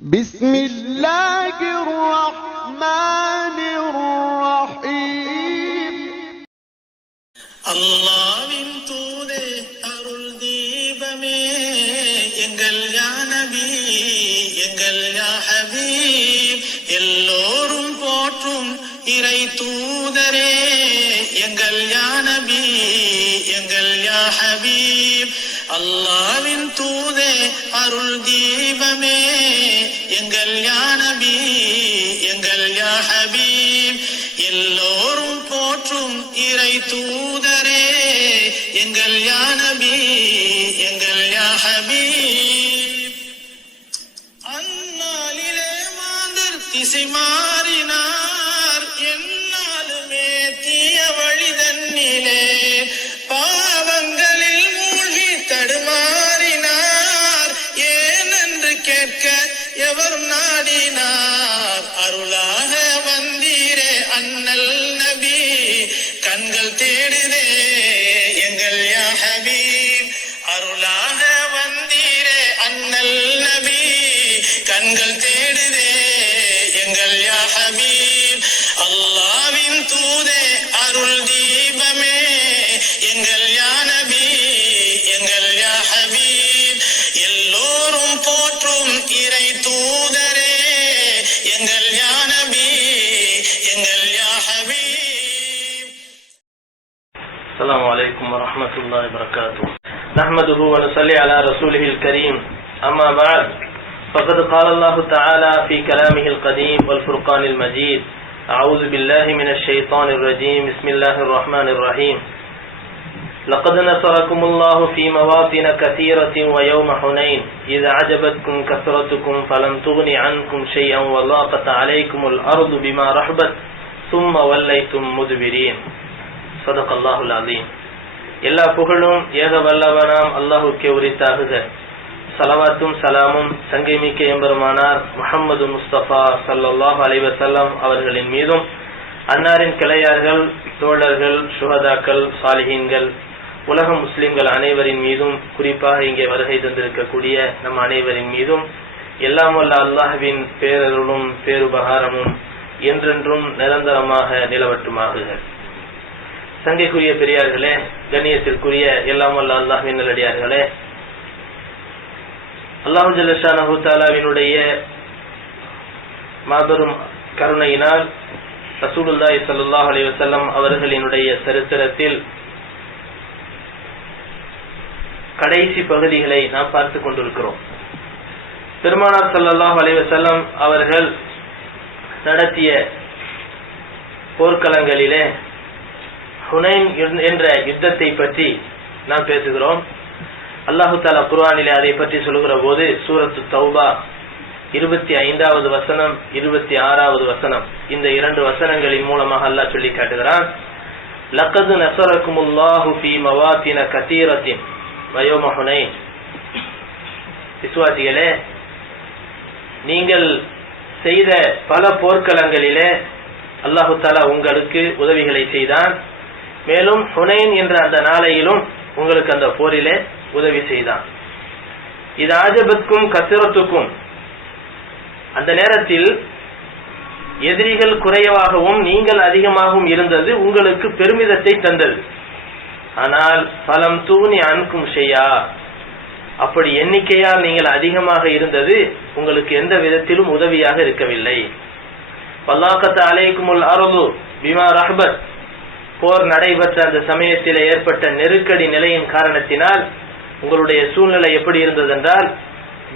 بسم الله الرحمن الرحيم. அல்லாஹ்வின் தூதே அருள் தீபமே எங்கள் யா நபி எங்கள் யா ஹபீப் எல்லோரும் போற்றும் இறை தூதரே எங்கள் யா நபி எங்கள் யா ஹபீப். அல்லாஹ்வின் தூதே அருள் தீபமே எங்கள் யா நபி எங்கள் யா ஹபீப் எல்லோரும் போற்றும் இறை தூதரே எங்கள் யா நபி எங்கள் யா ஹபீப். அந்நாளிலே மாந்தர் திசை மாறினார், என்னாலுமே தீய வழி தன்னிலே பாவங்களில் மூழ்கி தடுமாறினார். ஏனென்று கேட்க எவர் நாடினார், அருளாக வந்தீரே அண்ணல் நபி கண்கள் தேடுதே எங்கள் யா ஹபீப். அருளாக வந்தீரே அண்ணல் நபி கண்கள் தேடுதே எங்கள் யா ஹபீப். அல்லாஹ்வின் தூதே அருள் தீபமே எங்கள் யா நபி எங்கள் யா ஹபீப் எல்லோரும் போற்றும் இறை தூதரே எங்கள் யா நபி எங்கள் யா ஹபீப். السلام عليكم ورحمة الله وبركاته. نحمده ونصلي على رسوله الكريم. أما بعد فقد قال الله تعالى في كلامه القديم والفرقان المجيد: أعوذ بالله من الشيطان الرجيم. بسم الله الرحمن الرحيم. لقد نصركم الله في مواطن كثيرة ويوم حنين إذ أعجبتكم كثرتكم فلم تغن عنكم شيئا وضاقت عليكم الأرض بما رحبت ثم وليتم مدبرين. صدق الله العظيم. எல்லா புகழும் ஏக வல்லவனாம் அல்லாஹுக்கே உரித்தாகுக. ஸலவாத்தும் சலாமும் சங்கைமிக்க எம்பெருமானார் முஹம்மது முஸ்தபா ஸல்லல்லாஹு அலைஹி வஸல்லம் அவர்களின் மீதும், அன்னாரின் கிளையார்கள், தோழர்கள், சுஹதாக்கள், சாலிஹீன்கள், உலக முஸ்லிம்கள் அனைவரின் மீதும், குறிப்பாக இங்கே வருகை தந்திருக்கக்கூடிய நம் அனைவரின் மீதும் எல்லாம் வல்ல அல்லாஹ்வின் பேரருளும் பேருபகாரமும் என்றென்றும் நிரந்தரமாக நிலவட்டுமாகுக. சங்கைக்குரிய பெரியார்களே, கண்ணியத்திற்குரிய எல்லாம் வல்ல அல்லாஹ்வின் நல்லடியார்களே, அல்லாஹு ஜல்ல ஷானஹு தஆலாவினுடைய மாபெரும் கருணையினால் ரசூலுல்லாஹி ஸல்லல்லாஹு அலைஹி வஸல்லம் அவர்களினுடைய சரித்திரத்தில் கடைசி பகுதிகளை நாம் பார்த்து கொண்டிருக்கிறோம். பெருமானார் ஸல்லல்லாஹு அலைஹி வஸல்லம் அவர்கள் நடத்திய போர்க்களங்களிலே ஹுனைன் என்ற யுத்தத்தை பற்றி நாம் பேசுகிறோம். அல்லாஹு தஆலா குர்ஆனிலே அதை பற்றி சொல்லுகிற போது சூரத்து தௌபா 25வது வசனம் 26வது வசனம், இந்த இரண்டு வசனங்களின் மூலமாக அல்லாஹ் சொல்லி காட்டுகிறான்: லக்கது நஸரகுமுல்லாஹு ஃபீ மவாத்தின கதீரத்தின் வயௌம ஹுனைன். விசுவாசிகளே, நீங்கள் செய்த பல போர்க்களங்களிலே அல்லாஹு தஆலா உங்களுக்கு உதவிகளை செய்தான். மேலும் ஹுனைன் என்ற அந்த நாளையிலும் உங்களுக்கு அந்த போரிலே உதவி செய்தான். இது ஆஜபத்கும் கத்ரத்துக்கும், அந்த நேரத்தில் எதிரிகள் குறைவாகவும் நீங்கள் அதிகமாகவும் இருந்தது உங்களுக்கு பெருமிதத்தை தந்தது. ஆனால் பலம் தூணி அன்கும் ஷையா, அப்படி எண்ணிக்கையால் நீங்கள் அதிகமாக இருந்தது உங்களுக்கு எந்த விதத்திலும் உதவியாக இருக்கவில்லை. வல்லாகத் அலைக்குமுல் அர்து பிமா ரஹ்பத், போர் நடைபெற்ற அந்த சமயத்தில் ஏற்பட்ட நெருக்கடி நிலையின் காரணத்தினால் உங்களுடைய சூழ்நிலை எப்படி இருந்ததென்றால்,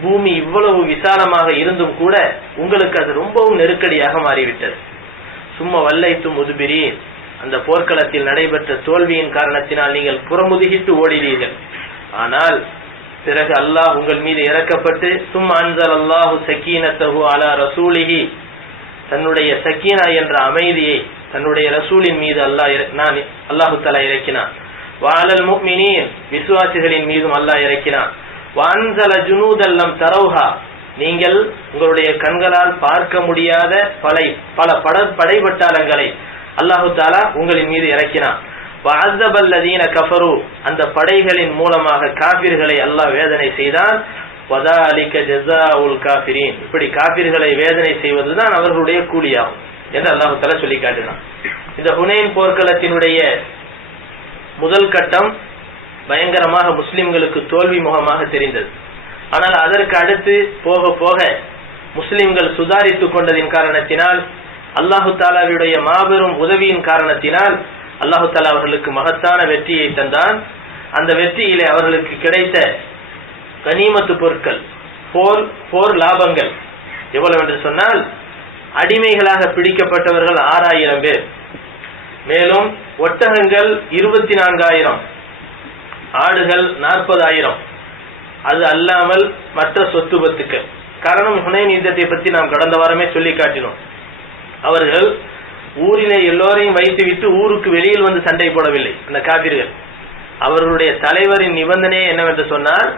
பூமி இவ்வளவு விசாலமாக இருந்தும் கூட உங்களுக்கு அது ரொம்பவும் நெருக்கடியாக மாறிவிட்டது. சும்மா வல்லைத்தும் முதுபிரீன், அந்த போர்க்களத்தில் நடைபெற்ற தோல்வியின் காரணத்தினால் நீங்கள் புறமுதுகிட்டு ஓடினீர்கள். ஆனால் பிறகு அல்லாஹ் உங்கள் மீது இறக்கப்பட்டு சும்மா அன்ஸல் அல்லாஹு சக்கீனத்தஹு அலா ரசூலிஹி, தன்னுடைய சக்கீனா என்ற அமைதியை தன்னுடைய ரசூலின் மீது அல்லாஹு தஆலா இறக்கினான். வஅலல் முஃமினீன், விசுவாசிகளின் மீதும் அல்லாஹ் இறக்கினான். வஅன்ஸல ஜுனூதல் லம் தரவுஹா, நீங்கள் உங்களுடைய கண்களால் பார்க்க முடியாத பல படைபட்டாளங்களை அல்லாஹு தஆலா உங்களின் மீது இறக்கினான். வஅஸபல் லதீன கஃபரு, அந்த படைகளின் மூலமாக காஃபிர்களை அல்லாஹ் வேதனை செய்தான். வதாலிக ஜஸாஉல் காஃபிரீன், இப்படி காபிர்களை வேதனை செய்வதுதான் அவர்களுடைய கூலியாகும் என்று அல்லாஹ் தஆலா சொல்லி காட்டினான். இந்த ஹுனைன் போர்க்களத்தினுடைய முதல் கட்டம் பயங்கரமாக முஸ்லிம்களுக்கு தோல்வி முகமாக தெரிந்தது. ஆனால் அதற்கு அடுத்து போக போக முஸ்லிம்கள் சுதாரித்துக் கொண்டதின் காரணத்தினால், அல்லாஹு தாலாவுடைய மாபெரும் உதவியின் காரணத்தினால் அல்லாஹு தாலா அவர்களுக்கு மகத்தான வெற்றியை தந்தான். அந்த வெற்றியிலே அவர்களுக்கு கிடைத்த கனிமத்து பொருட்கள், போர் லாபங்கள் எவ்வளவு என்று சொன்னால், அடிமைகளாக பிடிக்கப்பட்டவர்கள் 6000 பேர், மேலும் ஒட்டகங்கள் 24,000, ஆடுகள் 40,000, அது அல்லாமல் மற்ற சொத்து பத்துக்கள். காரணம், ஹுனைன் யுத்தத்தை பற்றி நாம் கடந்த வாரமே சொல்லி காட்டினோம். அவர்கள் ஊரிலே எல்லோரையும் வைத்துவிட்டு ஊருக்கு வெளியில் வந்து சண்டை போடவில்லை. அந்த காபிர்கள், அவர்களுடைய தலைவரின் நிபந்தனை என்னவென்று சொன்னால்,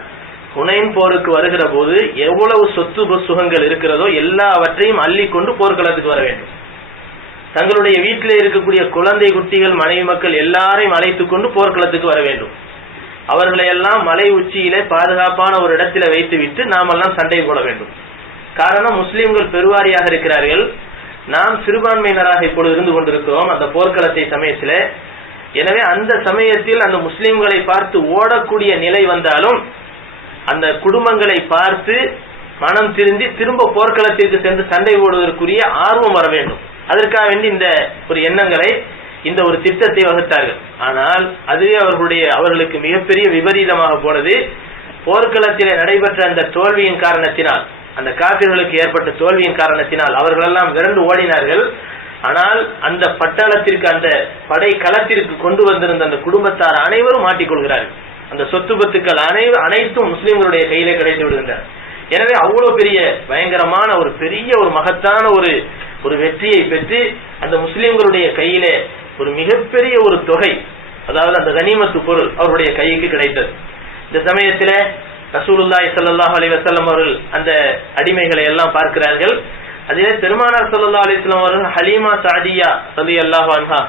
ஹுனைன் போருக்கு வருகிற போது எவ்வளவு சொத்து சுகங்கள் இருக்கிறதோ எல்லாவற்றையும் அள்ளி கொண்டு போர்க்களத்துக்கு வர வேண்டும். தங்களுடைய வீட்டிலே இருக்கக்கூடிய குழந்தை குட்டிகள், மனைவி மக்கள் எல்லாரையும் அழைத்துக் கொண்டு போர்க்களத்துக்கு வர வேண்டும். அவர்களை எல்லாம் மலை உச்சியிலே பாதுகாப்பான ஒரு இடத்தில வைத்துவிட்டு நாமெல்லாம் சண்டை போட வேண்டும். காரணம், முஸ்லிம்கள் பெருவாரியாக இருக்கிறார்கள், நாம் சிறுபான்மையினராக இப்பொழுது இருந்து கொண்டிருக்கிறோம் அந்த போர்க்களத்தை சமயத்தில். எனவே அந்த சமயத்தில் அந்த முஸ்லிம்களை பார்த்து ஓடக்கூடிய நிலை வந்தாலும் அந்த குடும்பங்களை பார்த்து மனம் திருந்தி திரும்ப போர்க்களத்திற்கு சென்று சண்டை போடுவதற்குரிய ஆர்வம் வர வேண்டும். அதற்காக வேண்டி இந்த ஒரு எண்ணங்களை, இந்த ஒரு திட்டத்தை வகுத்தார்கள். ஆனால் அதுவே அவர்களுக்கு மிகப்பெரிய விபரீதமாக போனது. போர்க்களத்திலே நடைபெற்ற அந்த தோல்வியின் காரணத்தினால், அந்த காபிர்களுக்கு ஏற்பட்ட தோல்வியின் காரணத்தினால் அவர்களெல்லாம் விரண்டு ஓடினார்கள். ஆனால் அந்த பட்டாளத்திற்கு, அந்த படை களத்திற்கு கொண்டு வந்திருந்த அந்த குடும்பத்தார் அனைவரும் மாட்டிக்கொள்கிறார்கள். அந்த சொத்து பத்துக்கள் அனைத்தும் முஸ்லிம்களுடைய கையிலே கிடைத்து விடுகின்றன. எனவே அவ்வளவு பெரிய பயங்கரமான ஒரு பெரிய ஒரு மகத்தான ஒரு வெற்றியை பெற்று அந்த முஸ்லிம்களுடைய கையிலே ஒரு மிகப்பெரிய ஒரு தொகை, அதாவது அந்த கனிமத்து பொருள் அவருடைய கைக்கு கிடைத்தது. இந்த சமயத்தில் ரசூலுல்லாஹி ஸல்லல்லாஹு அலைஹி வஸல்லம் அவர்கள் அந்த அடிமைகளை எல்லாம் பார்க்கிறார்கள். அதிலே பெருமானார் ஸல்லல்லாஹு அலைஹி வஸல்லம் அவர்கள் ஹலீமா சாதியா ரலியல்லாஹு அன்ஹா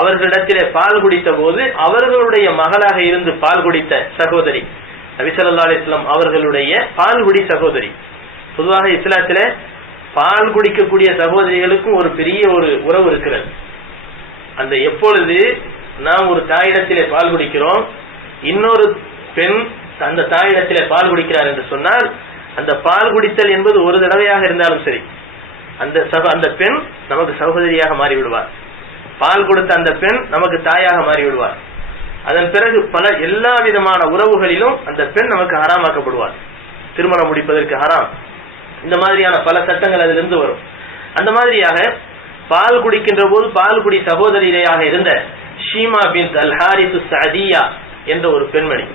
அவர்களிடத்திலே பால் குடித்த போது அவர்களுடைய மகளாக இருந்து பால் குடித்த சகோதரி, நபி ஸல்லல்லாஹு அலைஹி வஸல்லம் அவர்களுடைய பால்குடி சகோதரி. பொதுவாக இஸ்லாத்திலே பால் குடிக்கக்கூடிய சகோதரிகளுக்கும் ஒரு பெரிய ஒரு உறவு இருக்கிறது. அந்த எப்பொழுது நாம் ஒரு தாயிடத்திலே பால் குடிக்கிறோம், இன்னொரு பெண் அந்த தாயிடத்திலே பால் குடிக்கிறார் என்று சொன்னால், அந்த பால் குடித்தல் என்பது ஒரு தடவையாக இருந்தாலும் சரி, அந்த பெண் நமக்கு சகோதரியாக மாறிவிடுவார். பால் கொடுத்த அந்த பெண் நமக்கு தாயாக மாறிவிடுவார். அதன் பிறகு எல்லா விதமான உறவுகளிலும் அந்த பெண் நமக்கு ஹராமாக்கப்படுவார். திருமணம் முடிப்பதற்கு ஹராம், இந்த மாதிரியான பல சட்டங்கள் அதிலிருந்து வரும். அந்த மாதிரியாக பால் குடிக்கின்ற போது பால்குடி சகோதரியாக இருந்த ஷீமா பின் அல் ஹாரிஸ் சஅதியா என்ற ஒரு பெண்மணி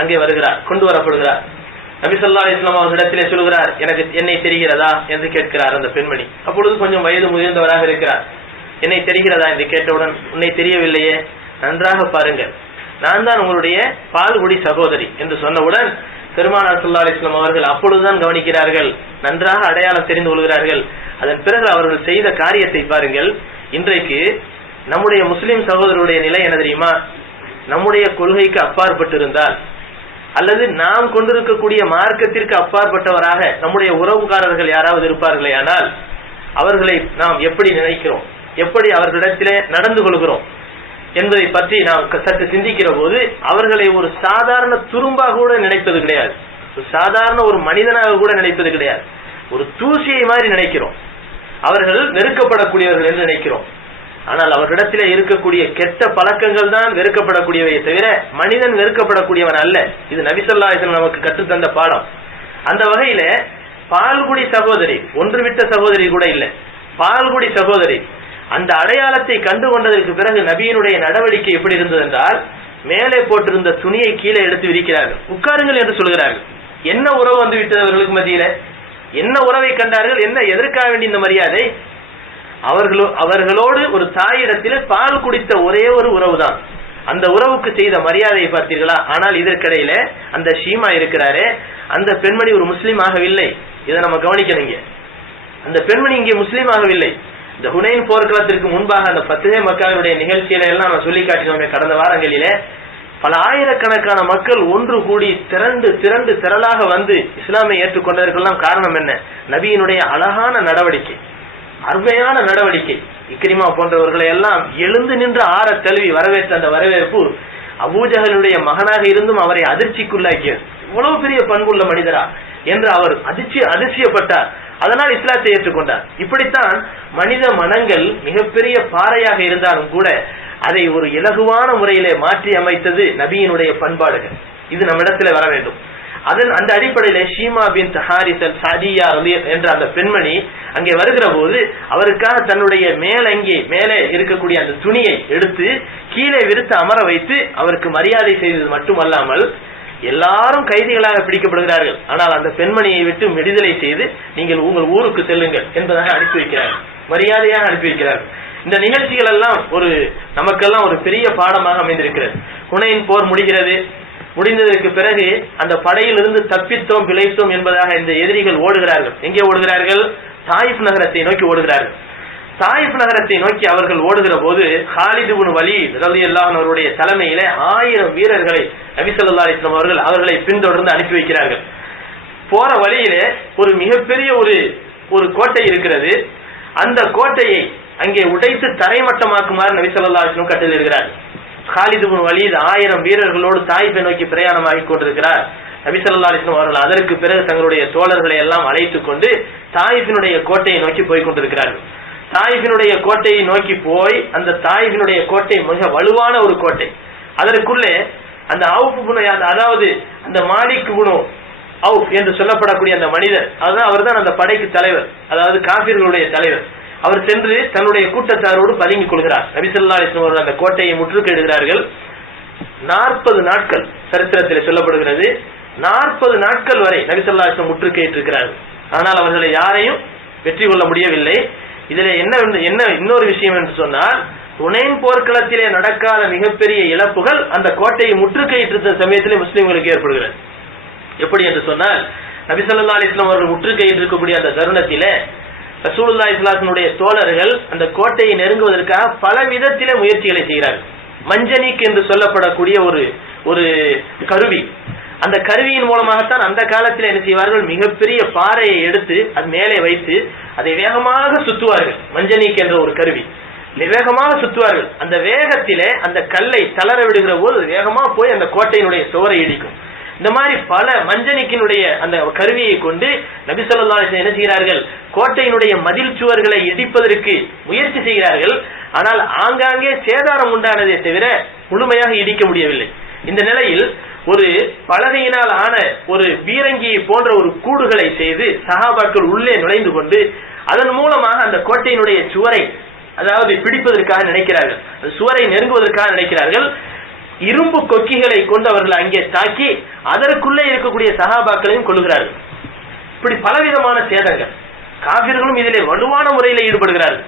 அங்கே வருகிறார், கொண்டு வரப்படுகிறார். நபி ஸல்லல்லாஹு அலைஹி வஸல்லம் அவர்களிடத்திலே சொல்கிறார், என்னை தெரிகிறதா என்று கேட்கிறார் அந்த பெண்மணி. அப்பொழுது கொஞ்சம் வயது முதிர்ந்தவராக இருக்கிறார். என்னை தெரிகிறதா என்று கேட்டவுடன், உன்னை தெரியவில்லையே, நன்றாக பாருங்கள், நான் தான் உங்களுடைய பால்குடி சகோதரி என்று சொன்னவுடன் பெருமானார் ஸல்லல்லாஹு அலைஹி வஸல்லம் அவர்கள் அப்பொழுதுதான் கவனிக்கிறார்கள், நன்றாக அடையாளம் தெரிந்து கொள்கிறார்கள். அதன் பிறகு அவர்கள் செய்த காரியத்தை பாருங்கள். இன்றைக்கு நம்முடைய முஸ்லிம் சகோதரருடைய நிலை என்ன தெரியுமா? நம்முடைய கொள்கைக்கு அப்பாற்பட்டு இருந்தால், அல்லது நாம் கொண்டிருக்கக்கூடிய மார்க்கத்திற்கு அப்பாற்பட்டவராக நம்முடைய உறவுக்காரர்கள் யாராவது இருப்பார்களே, ஆனால் அவர்களை நாம் எப்படி நினைக்கிறோம், எப்படி அவர்களிடத்திலே நடந்து கொள்கிறோம் என்பதை பற்றி நாம் சற்று சிந்திக்கிற போது அவர்களை ஒரு சாதாரண துரும்பாக கூட நினைப்பது கிடையாது, ஒரு சாதாரண ஒரு மனிதனாக கூட நினைப்பது கிடையாது. ஒரு தூசியை மாதிரி நினைக்கிறோம். அவர்கள் வெறுக்கப்படக்கூடியவர்கள் என்று நினைக்கிறோம். ஆனால் அவர்களிடத்திலே இருக்கக்கூடிய கெட்ட பழக்கங்கள் தான் வெறுக்கப்படக்கூடியவை தவிர மனிதன் வெறுக்கப்படக்கூடியவன் அல்ல. இது நபி ஸல்லல்லாஹு அலைஹி வஸல்லம் நமக்கு கற்றுத்தந்த பாடம். அந்த வகையில பால்குடி சகோதரி, ஒன்று விட்ட சகோதரி கூட இல்லை, பால்குடி சகோதரி, அந்த அடையாளத்தை கண்டு கொண்டதற்கு பிறகு நபியினுடைய நடவடிக்கை எப்படி இருந்தது என்றால், மேலே போட்டிருந்த துணியை கீழே எடுத்து விரிக்கிறார்கள், உட்காருங்கள் என்று சொல்கிறார்கள். என்ன உறவு வந்து விட்டது அவர்களுக்கு மத்தியில? என்ன உறவை கண்டார்கள்? என்ன எதற்காக வேண்டிய இந்த மரியாதை? அவர்களோடு ஒரு தாயிடத்தில் பால் குடித்த ஒரே ஒரு உறவு தான். அந்த உறவுக்கு செய்த மரியாதையை பார்த்தீர்களா? ஆனால் இதற்கிடையில அந்த ஷீமா இருக்கிறாரே, அந்த பெண்மணி ஒரு முஸ்லீம் ஆகவில்லை. இதை நம்ம கவனிக்கணுங்க. அந்த பெண்மணி இங்கே முஸ்லீம் ஆகவில்லை. இந்த ஹுனைன் போர்க்களத்திற்கு முன்பாக அந்த ஃபத்ஹே மக்காவுடைய நிகழ்ச்சியில எல்லாம் நான் சொல்லி காட்டினோமே கடந்த வாரங்களிலே, பல ஆயிரக்கணக்கான மக்கள் ஒன்று கூடி திரளாக வந்து இஸ்லாமை ஏற்றுக்கொண்டதற்கெல்லாம் காரணம் என்ன? நபியினுடைய அழகான நடவடிக்கை, அருமையான நடவடிக்கை. இக்ரிமா போன்றவர்களை எல்லாம் எழுந்து நின்று ஆற தழுவி வரவேற்ற அந்த வரவேற்பு அபூஜஹலுடைய மகனாக இருந்தும் அவரை அதிர்ச்சிக்குள்ளாக்கியது. இவ்வளவு பெரிய பண்புள்ள மனிதரா என்று அவர் அதிர்ச்சியப்பட்டார். அதனால் இஸ்லாத்தை ஏற்றுக்கொண்டார். இப்படித்தான் மனித மனங்கள் மிகப்பெரிய பாறையாக இருந்தாலும் கூட அதை ஒரு இலகுவான முறையிலே மாற்றி அமைத்தது நபியினுடைய பண்பாடுகள். இது நம்மிடத்துல வர வேண்டும். அந்த அடிப்படையில ஷீமா பின் ஹாரிஸ் அல் சாதியா என்ற அந்த பெண்மணி அங்கே வருகிற போது அவருக்காக தன்னுடைய மேலே இருக்கக்கூடிய அந்த துணியை எடுத்து கீழே விரித்து அமர வைத்து அவருக்கு மரியாதை செய்தது மட்டுமல்லாமல் எல்லாரும் கைதிகளாக பிடிக்கப்படுகிறார்கள். ஆனால் அந்த பெண்மணியை விட்டு விடுதலை செய்து நீங்கள் உங்கள் ஊருக்கு செல்லுங்கள் என்பதாக அனுப்பி வைக்கிறார்கள், மரியாதையாக அனுப்பி வைக்கிறார்கள். இந்த நிகழ்ச்சிகள் எல்லாம் நமக்கெல்லாம் ஒரு பெரிய பாடமாக அமைந்திருக்கிறது. ஹுனைன் போர் முடிந்ததற்கு பிறகு அந்த படையிலிருந்து தப்பித்தோம் பிழைத்தோம் என்பதாக இந்த எதிரிகள் ஓடுகிறார்கள். எங்கே ஓடுகிறார்கள்? தாயிஃப் நகரத்தை நோக்கி ஓடுகிறார்கள். தாயிஃப் நகரத்தை நோக்கி அவர்கள் ஓடுகிற போது காலித் இப்னு வலீத் ரலியல்லாஹு அன்ஹு அவருடைய தலைமையிலே 1000 வீரர்களை நபி ஸல்லல்லாஹு அலைஹி வஸல்லம் அவர்களை பின்தொடர்ந்து அனுப்பி வைக்கிறார்கள். போற வழியிலே ஒரு மிகப்பெரிய ஒரு கோட்டை இருக்கிறது. அந்த கோட்டையை அங்கே உடைத்து தரைமட்டமாக்குமாறு நபி ஸல்லல்லாஹு அலைஹி வஸல்லம் கட்டளையிடுகிறார்கள். காலித் இப்னு வலீத் 1000 வீரர்களோடு தாயிஃபை நோக்கி பிரயாணமாகி கொண்டிருக்கிறார். நபி ஸல்லல்லாஹு அலைஹி வஸல்லம் அவர்கள் அதற்கு பிறகு தங்களுடைய தோழர்களை எல்லாம் அழைத்துக் கொண்டு தாயிஃபினுடைய கோட்டையை நோக்கி போய் கொண்டிருக்கிறார்கள். தாயிஃபினுடைய கோட்டையை நோக்கி போய் அந்த தாயிஃபினுடைய கோட்டை மிக வலுவான ஒரு கோட்டை. அதற்குள்ளே அந்த அதாவது அந்த மாலிக் இப்னு அவுஃப் என்று சொல்லப்படக்கூடிய அந்த மனிதர், அவர்தான் அந்த படைக்கு தலைவர், அதாவது காபிர்களுடைய தலைவர். அவர் சென்று தன்னுடைய கூட்டத்தாரோடு பதுங்கிக் கொள்கிறார். நபி ஸல்லல்லாஹு அலைஹி வஸல்லம் அவர்கள் அந்த கோட்டையை முற்றுகையிடுகிறார்கள். 40 நாட்கள் சரித்திரத்தில் சொல்லப்படுகிறது. 40 நாட்கள் வரை நபி ஸல்லல்லாஹு அலைஹி வஸல்லம் முற்றுகையிட்டிருக்கிறார்கள். ஆனால் அவர்களை யாரையும் வெற்றி கொள்ள முடியவில்லை. இதுல என்ன இன்னொரு விஷயம் என்று சொன்னால், ஹுனைன் போர்க்களத்திலே நடக்காத மிகப்பெரிய இழப்புகள் அந்த கோட்டையை முற்றுகையிட்டிருந்த சமயத்திலே முஸ்லிம்களுக்கு ஏற்படுகிறது. எப்படி என்று சொன்னால், நபி ஸல்லல்லாஹு அலைஹி வஸல்லம் அவர்கள் முற்றுகையிட்டிருக்கக்கூடிய அந்த தருணத்திலே ரசூலுல்லாஹி ஸல்லல்லாஹு அலைஹி வஸல்லம் தோழர்கள் அந்த கோட்டையை நெருங்குவதற்காக பல விதத்திலே முயற்சிகளை செய்கிறார்கள். மஞ்சனிக் என்று சொல்லப்படக்கூடிய ஒரு கருவி, அந்த கருவியின் மூலமாகத்தான் அந்த காலத்தில் என்ன செய்வார்கள், மிகப்பெரிய பாறையை எடுத்து அது மேலே வைத்து அதை வேகமாக சுத்துவார்கள். மஞ்சனிக் என்ற ஒரு கருவி வேகமாக சுத்துவார்கள். அந்த வேகத்திலே அந்த கல்லை தளர விடுகிற போது வேகமாக போய் அந்த கோட்டையினுடைய சுவரை இடிக்கும். இந்த மாதிரி பல மஞ்சனிக்கினுடைய அந்த கருவியை கொண்டு நபி ஸல்லல்லாஹு அலைஹி வஸல்லம் என்ன செய்கிறார்கள், கோட்டையினுடைய மதில் சுவர்களை இடிப்பதற்கு முயற்சி செய்கிறார்கள். ஆனால் ஆங்காங்கே சேதாரம் உண்டானதே தவிர முழுமையாக இடிக்க முடியவில்லை. இந்த நிலையில் ஒரு பலகையினால் ஆன ஒரு பீரங்கியை போன்ற ஒரு கூடுகளை செய்து சஹாபாக்கள் உள்ளே நுழைந்து கொண்டு அதன் மூலமாக அந்த கோட்டையினுடைய சுவரை அதாவது பிடிப்பதற்காக நினைக்கிறார்கள், சுவரை நெருங்குவதற்காக நினைக்கிறார்கள். இரும்பு கொக்கிகளை கொண்டு அவர்கள் அங்கே தாக்கி அதற்குள்ளே இருக்கக்கூடிய சஹாபாக்களையும் கொள்ளுகிறார்கள். இப்படி பலவிதமான சேதங்கள், காபிர்களும் இதிலே வலுவான முறையில் ஈடுபடுகிறார்கள்.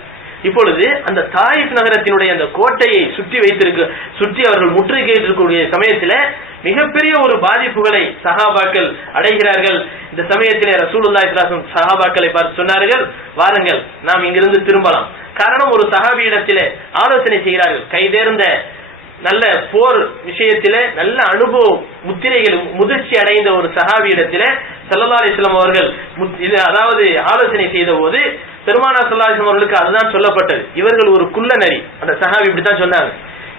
இப்பொழுது அந்த தாயிஃப் நகரத்தினுடைய அந்த கோட்டையை சுற்றி அவர்கள் முற்றுகையிட்டிருக்கக்கூடிய சமயத்தில் மிகப்பெரிய ஒரு பாதிப்புகளை சஹாபாக்கள் அடைகிறார்கள். இந்த சமயத்திலே ரசூலுல்லாஹி ஸல்லல்லாஹு அலைஹி வஸல்லம் சஹாபாக்களை பார்த்து சொன்னார்கள், வாருங்கள் நாம் இங்கிருந்து திரும்பலாம். காரணம், ஒரு சஹாபியிடத்திலே ஆலோசனை செய்கிறார்கள். கைதேர்ந்த நல்ல போர் விஷயத்திலே நல்ல அனுபவம் முத்திரைகள் முதிர்ச்சி அடைந்த ஒரு சஹாபியிடத்திலே ஸல்லல்லாஹு அலைஹி வஸல்லம் அவர்கள் அதாவது ஆலோசனை செய்த போது பெருமானார் ஸல்லல்லாஹு அலைஹி வஸல்லம் அவர்களுக்கு அதுதான் சொல்லப்பட்டது. இவர்கள் ஒரு குள்ள நரி, அந்த சஹாபி இப்படித்தான் சொன்னாங்க,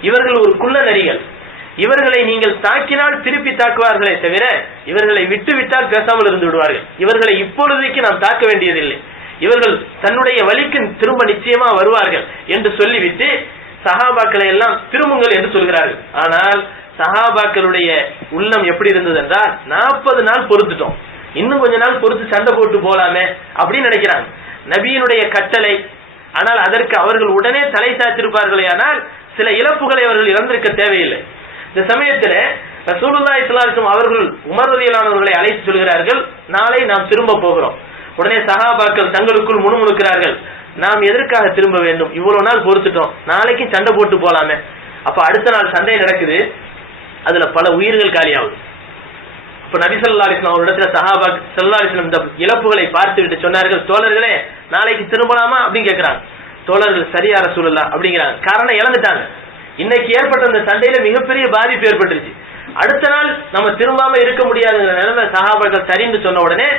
இவர்கள் ஒரு குள்ள நரிகள், இவர்களை நீங்கள் தாக்கினால் திருப்பி தாக்குவார்களே தவிர இவர்களை விட்டுவிட்டால் பேசாமல் இருந்து விடுவார்கள். இவர்களை இப்பொழுதைக்கு நாம் தாக்க வேண்டியதில்லை, இவர்கள் தன்னுடைய வழிக்கு திரும்ப நிச்சயமா வருவார்கள் என்று சொல்லிவிட்டு சஹாபாக்களை எல்லாம் திரும்புங்கள் என்று சொல்கிறார்கள். ஆனால் சஹாபாக்களுடைய உள்ளம் எப்படி இருந்தது என்றால், 40 நாள் பொறுத்துட்டோம், இன்னும் கொஞ்ச நாள் பொறுத்து சண்டை போட்டு போலாமே அப்படின்னு நினைக்கிறாங்க. நபியினுடைய கட்டளை, ஆனால் அதற்கு அவர்கள் உடனே தலை சாய்த்திருப்பார்களே, ஆனால் சில இழப்புகளை அவர்கள் இழந்திருக்க தேவையில்லை. இந்த சமயத்தில் ரசூலுல்லாஹி ஸல்லல்லாஹு அலைஹி வஸல்லம் அவர்கள் உமர் ரலியல்லாஹு அன்ஹு அவர்களை அழைத்து சொல்கிறார்கள், நாளை நாம் திரும்ப போகிறோம். உடனே சஹாபாக்கள் தங்களுக்குள் முணுமுணுக்கிறார்கள், நாம் எதற்காக திரும்ப வேண்டும், இவ்வளவு நாள் பொறுத்துட்டோம், நாளைக்கு சண்டை போட்டு போலாமே. அப்ப அடுத்த நாள் சண்டை நடக்குது, அதுல பல உயிர்கள் காலியாகுது. இப்ப நபி ஸல்லல்லாஹு அலைஹி வஸல்லம் அவரிடத்துல சஹாபாக்கள் ஸல்லல்லாஹு அலைஹி வஸல்லம் இந்த இழப்புகளை பார்த்துவிட்டு சொன்னார்கள், தோழர்களே நாளைக்கு திரும்பலாமா அப்படின்னு கேட்கிறாங்க. தோழர்கள் சரியா ரசூலுல்லாஹ் அப்படிங்கிறாங்க. காரணம், இழந்துட்டாங்க. இன்னைக்கு ஏற்பட்ட அந்த சண்டையில மிகப்பெரிய பாதிப்பு ஏற்பட்டுருச்சு. அடுத்த நாள் நம்ம திரும்பாம இருக்க முடியாதுங்கிற நிலைமை சஹாபாக்கள் சரின்னு சொன்ன உடனே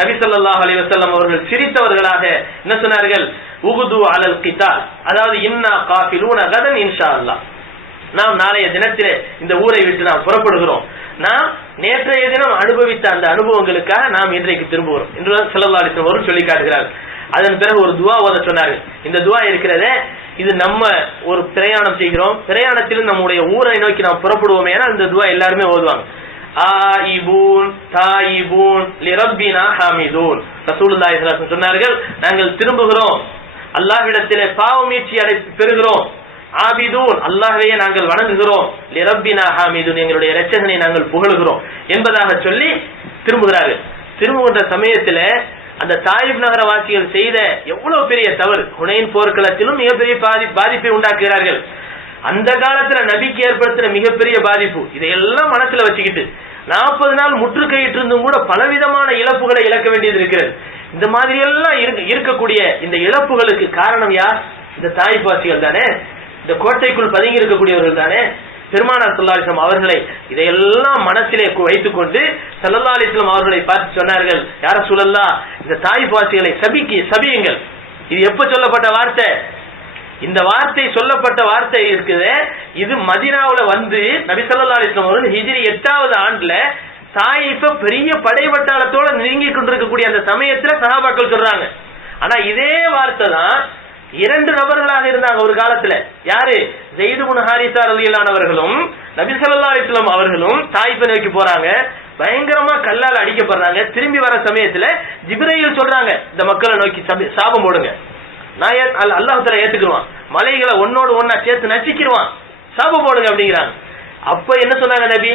நபி ஸல்லல்லாஹு அலைஹி வஸல்லம் அவர்கள் சிரித்தவர்களாக என்ன சொன்னார்கள்? உகுது அலல் கிதால், அதாவது இன்னா காஃபிலூன கதன் இன்ஷா அல்லாஹ், நாம் நாளைய தினத்திலே இந்த ஊரை விட்டு நாம் புறப்படுகிறோம். நாம் நேற்றைய தினம் அனுபவித்த அந்த அனுபவங்களுக்காக நாம் இன்றைக்கு திரும்புகிறோம் என்று ஸல்லல்லாஹு அலைஹி வஸல்லம் அவர்கள் சொல்லி காட்டுகிறார்கள். அதன் பிறகு ஒரு துவா ஓத சொன்னார்கள். இந்த துவா இருக்கிறதே, இது நம்ம ஒரு பிரயாணம் செய்கிறோம், பிரயாணத்திலும் நம்முடைய ஊரை நோக்கி நாம் புறப்படுவோம். ஏன்னா இந்த துவா எல்லாருமே ஓதுவாங்க. ஆயிபூன் தாயிபூன் லிரப்பினா ஹாமிதூன். ரசூலுல்லாஹி ஸல்லல்லாஹு அலைஹி வஸல்லம் சொன்னார்கள், நாங்கள் திரும்புகிறோம், அல்லாஹ்விடத்திலே பாவ மீட்சி பெறுகிறோம். ஆபிதூன், அல்லாஹ்வையே நாங்கள் வணங்குகிறோம். லிரப்பினா ஹாமிதூன், எங்களுடைய இரட்சகனை நாங்கள் புகழுகிறோம் என்பதாக சொல்லி திரும்புகிறார்கள். திரும்புகின்ற சமயத்துல அந்த தாயிப் நகர வாசிகள் செய்த எவ்வளவு பெரிய தவறு, ஹுனைன் போர்க்களத்திலும் மிகப்பெரிய பாதிப்பை உண்டாக்குகிறார்கள். அந்த காலத்துல நபிக்கு ஏற்படுத்தின மிகப்பெரிய பாதிப்பு, இதையெல்லாம் மனசுல வச்சுக்கிட்டு 40 நாள் முற்றுகையிட்டு இருந்தும் கூட பலவிதமான இழப்புகளை இழக்க வேண்டியது இருக்கிறது. இந்த மாதிரி எல்லாம் இருக்கக்கூடிய இந்த இழப்புகளுக்கு காரணம் யார்? இந்த தாயிப்பாசிகள் தானே, இந்த கோட்டைக்குள் பதுங்கி இருக்கக்கூடியவர்கள் தானே. பெருமானார் ஸல்லல்லாஹு அலைஹி வஸல்லம் அவர்களை இதையெல்லாம் மனசிலே வைத்துக் கொண்டு ஸல்லல்லாஹு அலைஹி வஸல்லம் அவர்களை பார்த்து சொன்னார்கள், யா ரசூலல்லாஹ், இந்த தாயிப்பாசிகளை சபியுங்கள். இது எப்ப சொல்லப்பட்ட வார்த்தை? இந்த வார்த்தை சொல்லப்பட்ட வார்த்தை இருக்குது, இது மதீனாவுல வந்து நபி ஸல்லல்லாஹு அலைஹி வஸல்லம் அவர்கள் ஹிஜ்ரி 8வது ஆண்டுல தாயிஃப பெரிய படைவட்டாளத்தோட நெருங்கி கொண்டிருக்கக்கூடிய அந்த சமயத்துல சஹாபாக்கள் சொல்றாங்க. ஆனா இதே வார்த்தை தான் 2 நபர்களாக இருந்தாங்க ஒரு காலத்துல. யாரு? ஸைத் இப்னு ஹாரிஸா ரலியல்லாஹு அன்ஹு அவர்களும் நபி ஸல்லல்லாஹு அலைஹி வஸல்லம் அவர்களும் தாயிஃபை நோக்கி போறாங்க, பயங்கரமா கல்லால் அடிக்கப்படுறாங்க. திரும்பி வர சமயத்துல ஜிப்ரீல் சொல்றாங்க, இந்த மக்களை நோக்கி சாபம் போடுங்க, நான் அல்லாஹ் தஆலா ஏத்துக்குவான், மலைகளை ஒன்னோடு ஒன்னா சேர்த்து நச்சிக்கிடுவான், சாபம் போடுங்க அப்படிங்கிறாங்க. அப்ப என்ன சொன்னாங்க நபி?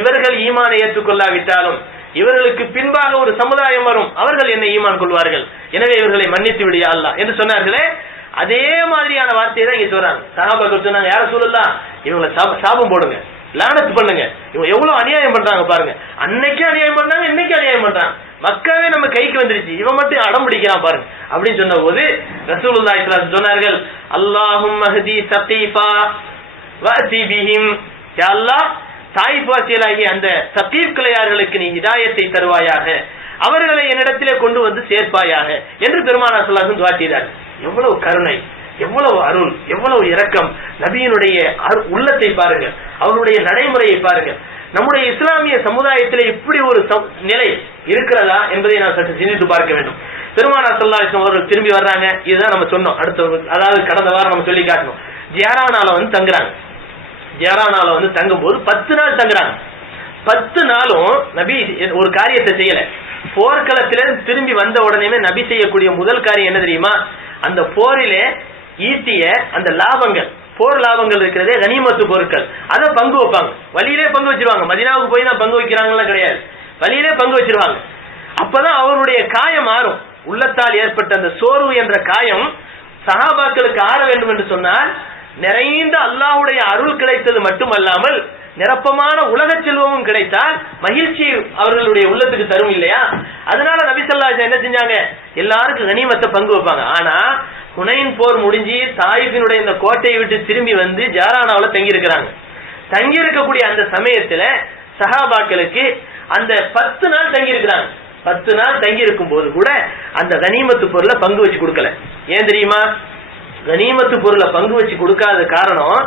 இவர்கள் ஈமானை ஏற்றுக்கொள்ளாவிட்டாலும் இவர்களுக்கு பின்பாக ஒரு சமுதாயம் வரும், அவர்கள் என்ன ஈமான் கொள்வார்கள், எனவே இவர்களை மன்னித்து விடியா அல்லாஹ் என்று சொன்னார்களே, அதே மாதிரியான வார்த்தையை தான் இங்க சொல்றாங்க. சஹாபாக்கள் சொன்னாங்க, யா ரசூலல்லாஹ், இவங்களை சாபம் போடுங்க, லானத் பண்ணுங்க, இவங்க எவ்வளவு அநியாயம் பண்றாங்க பாருங்க, அன்னைக்கு அநியாயம் பண்றாங்க, இன்னைக்கு அநியாயம் பண்றாங்க, மக்காவே நம்ம கைக்கு வந்துருச்சு, இவன் மட்டும் அடம் பிடிக்கிறான் பாருங்க அப்படின்னு சொன்ன போது ரசூலுல்லாஹி ஸல்லல்லாஹு அலைஹி வஸல்லம் சொன்னார்கள், அல்லாஹும்ம ஹதி ஸகீஃபா வஅதி பிஹிம், யா அல்லாஹ், தாயிஃபாசியலாகிய அந்த சகீஃப் கிளையார்களுக்கு நீ ஹிதாயத்தை தருவாயாக, அவர்களை என்னிடத்திலே கொண்டு வந்து சேர்ப்பாயாக என்று பெருமானார் ஸல்லல்லாஹு அலைஹி வஸல்லம் துஆ செய்தார்கள். எவ்வளவு கருணை, எவ்வளவு அருள், எவ்வளவு இரக்கம்! நபியினுடைய உள்ளத்தை பாருங்கள், அவருடைய நடைமுறையை பாருங்கள். நம்முடைய இஸ்லாமிய சமுதாயத்திலே இப்படி ஒரு நிலை இருக்கிறதா என்பதை நாம் சற்று சிந்தித்து பார்க்க வேண்டும். பெருமானார் ஸல்லல்லாஹு அலைஹி வஸல்லம் அவர்கள் திரும்பி வர்றாங்க. இதுதான் நம்ம சொன்னோம், அதாவது கடந்த வாரம் நம்ம சொல்லி காட்டணும். ஜியாரானால வந்து தங்குறாங்க. ஜியாரானால வந்து தங்கும் போது 10 நாள் தங்குறாங்க. 10 நாளும் நபி ஒரு காரியத்தை செய்யல. போர்க்களத்திலிருந்து திரும்பி வந்த உடனே நபி செய்யக்கூடிய முதல் காரியம் என்ன தெரியுமா? அந்த போரிலே ஈட்டிய அந்த லாபங்கள், போர் லாபங்கள் இருக்கிறதே, கனிமத்து பொருட்கள், அதை பங்கு வைப்பாங்க. வழியிலே பங்கு வச்சிருவாங்க. மதீனாவுக்கு போய் தான் பங்கு வைக்கிறாங்களா கிடையாது, வழியிலே பங்கு வச்சிருவாங்க. அப்பதான் அவருடைய காயம் மாறும். உள்ளத்தால் ஏற்பட்ட அந்த சோர்வு என்ற காயம் சஹாபாக்களுக்கு ஆற வேண்டும் என்று சொன்னால், நிறைந்த அல்லாஹ்வுடைய அருள் கிடைத்தது மட்டுமல்லாமல் நிரப்பமான உலக செல்வமும் கிடைத்தால் மகிழ்ச்சி அவர்களுடைய உள்ளத்துக்கு தரும் இல்லையா? அதனால நபி ஸல்லல்லாஹு அலைஹி வஸல்லம் என்ன செஞ்சாங்க? எல்லாருக்கும் கனிமத்தை பங்கு வைப்பாங்க. ஆனா ஹுனைன் போர் முடிஞ்சு தாயிஃபினுடைய இந்த கோட்டையை விட்டு திரும்பி வந்து ஜாரானாவுல தங்கி இருக்கிறாங்க. தங்கி இருக்கக்கூடிய அந்த சமயத்துல சஹாபாக்களுக்கு அந்த 10 நாள் தங்கி இருக்கிறாங்க. 10 நாள் தங்கி இருக்கும் போது கூட அந்த கனிமத்து பொருளை பங்கு வச்சு கொடுக்கல. ஏன் தெரியுமா? கனிமத்து பொருளை பங்கு வச்சு கொடுக்காத காரணம்,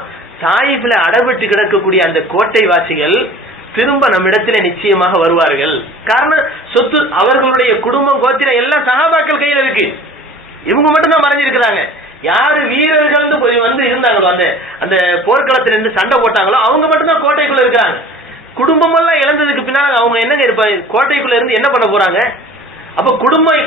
தாயிஃப்ல அடவிட்டு கிடக்கக்கூடிய அந்த கோட்டை வாசிகள் திரும்ப நம்மிடத்துல நிச்சயமாக வருவார்கள். காரணம், சொத்து அவர்களுடைய குடும்பம் கோத்திரம் எல்லாம் சஹாபாக்கள் கையில இருக்கு. இவங்க மட்டும் தான் மறைஞ்சிருக்கிறாங்க. யாரு வீரர்கள் வந்து இருந்தாங்களோ, அந்த போர்க்களத்திலிருந்து சண்டை போட்டாங்களோ, அவங்க மட்டும் தான் கோட்டைக்குள்ள இருக்காங்க. குடும்பம் எல்லாம் இழந்ததுக்கு பின்னால அவங்க என்னங்க இருப்பாங்க? கோட்டைக்குள்ள இருந்து என்ன பண்ண போறாங்க? அப்ப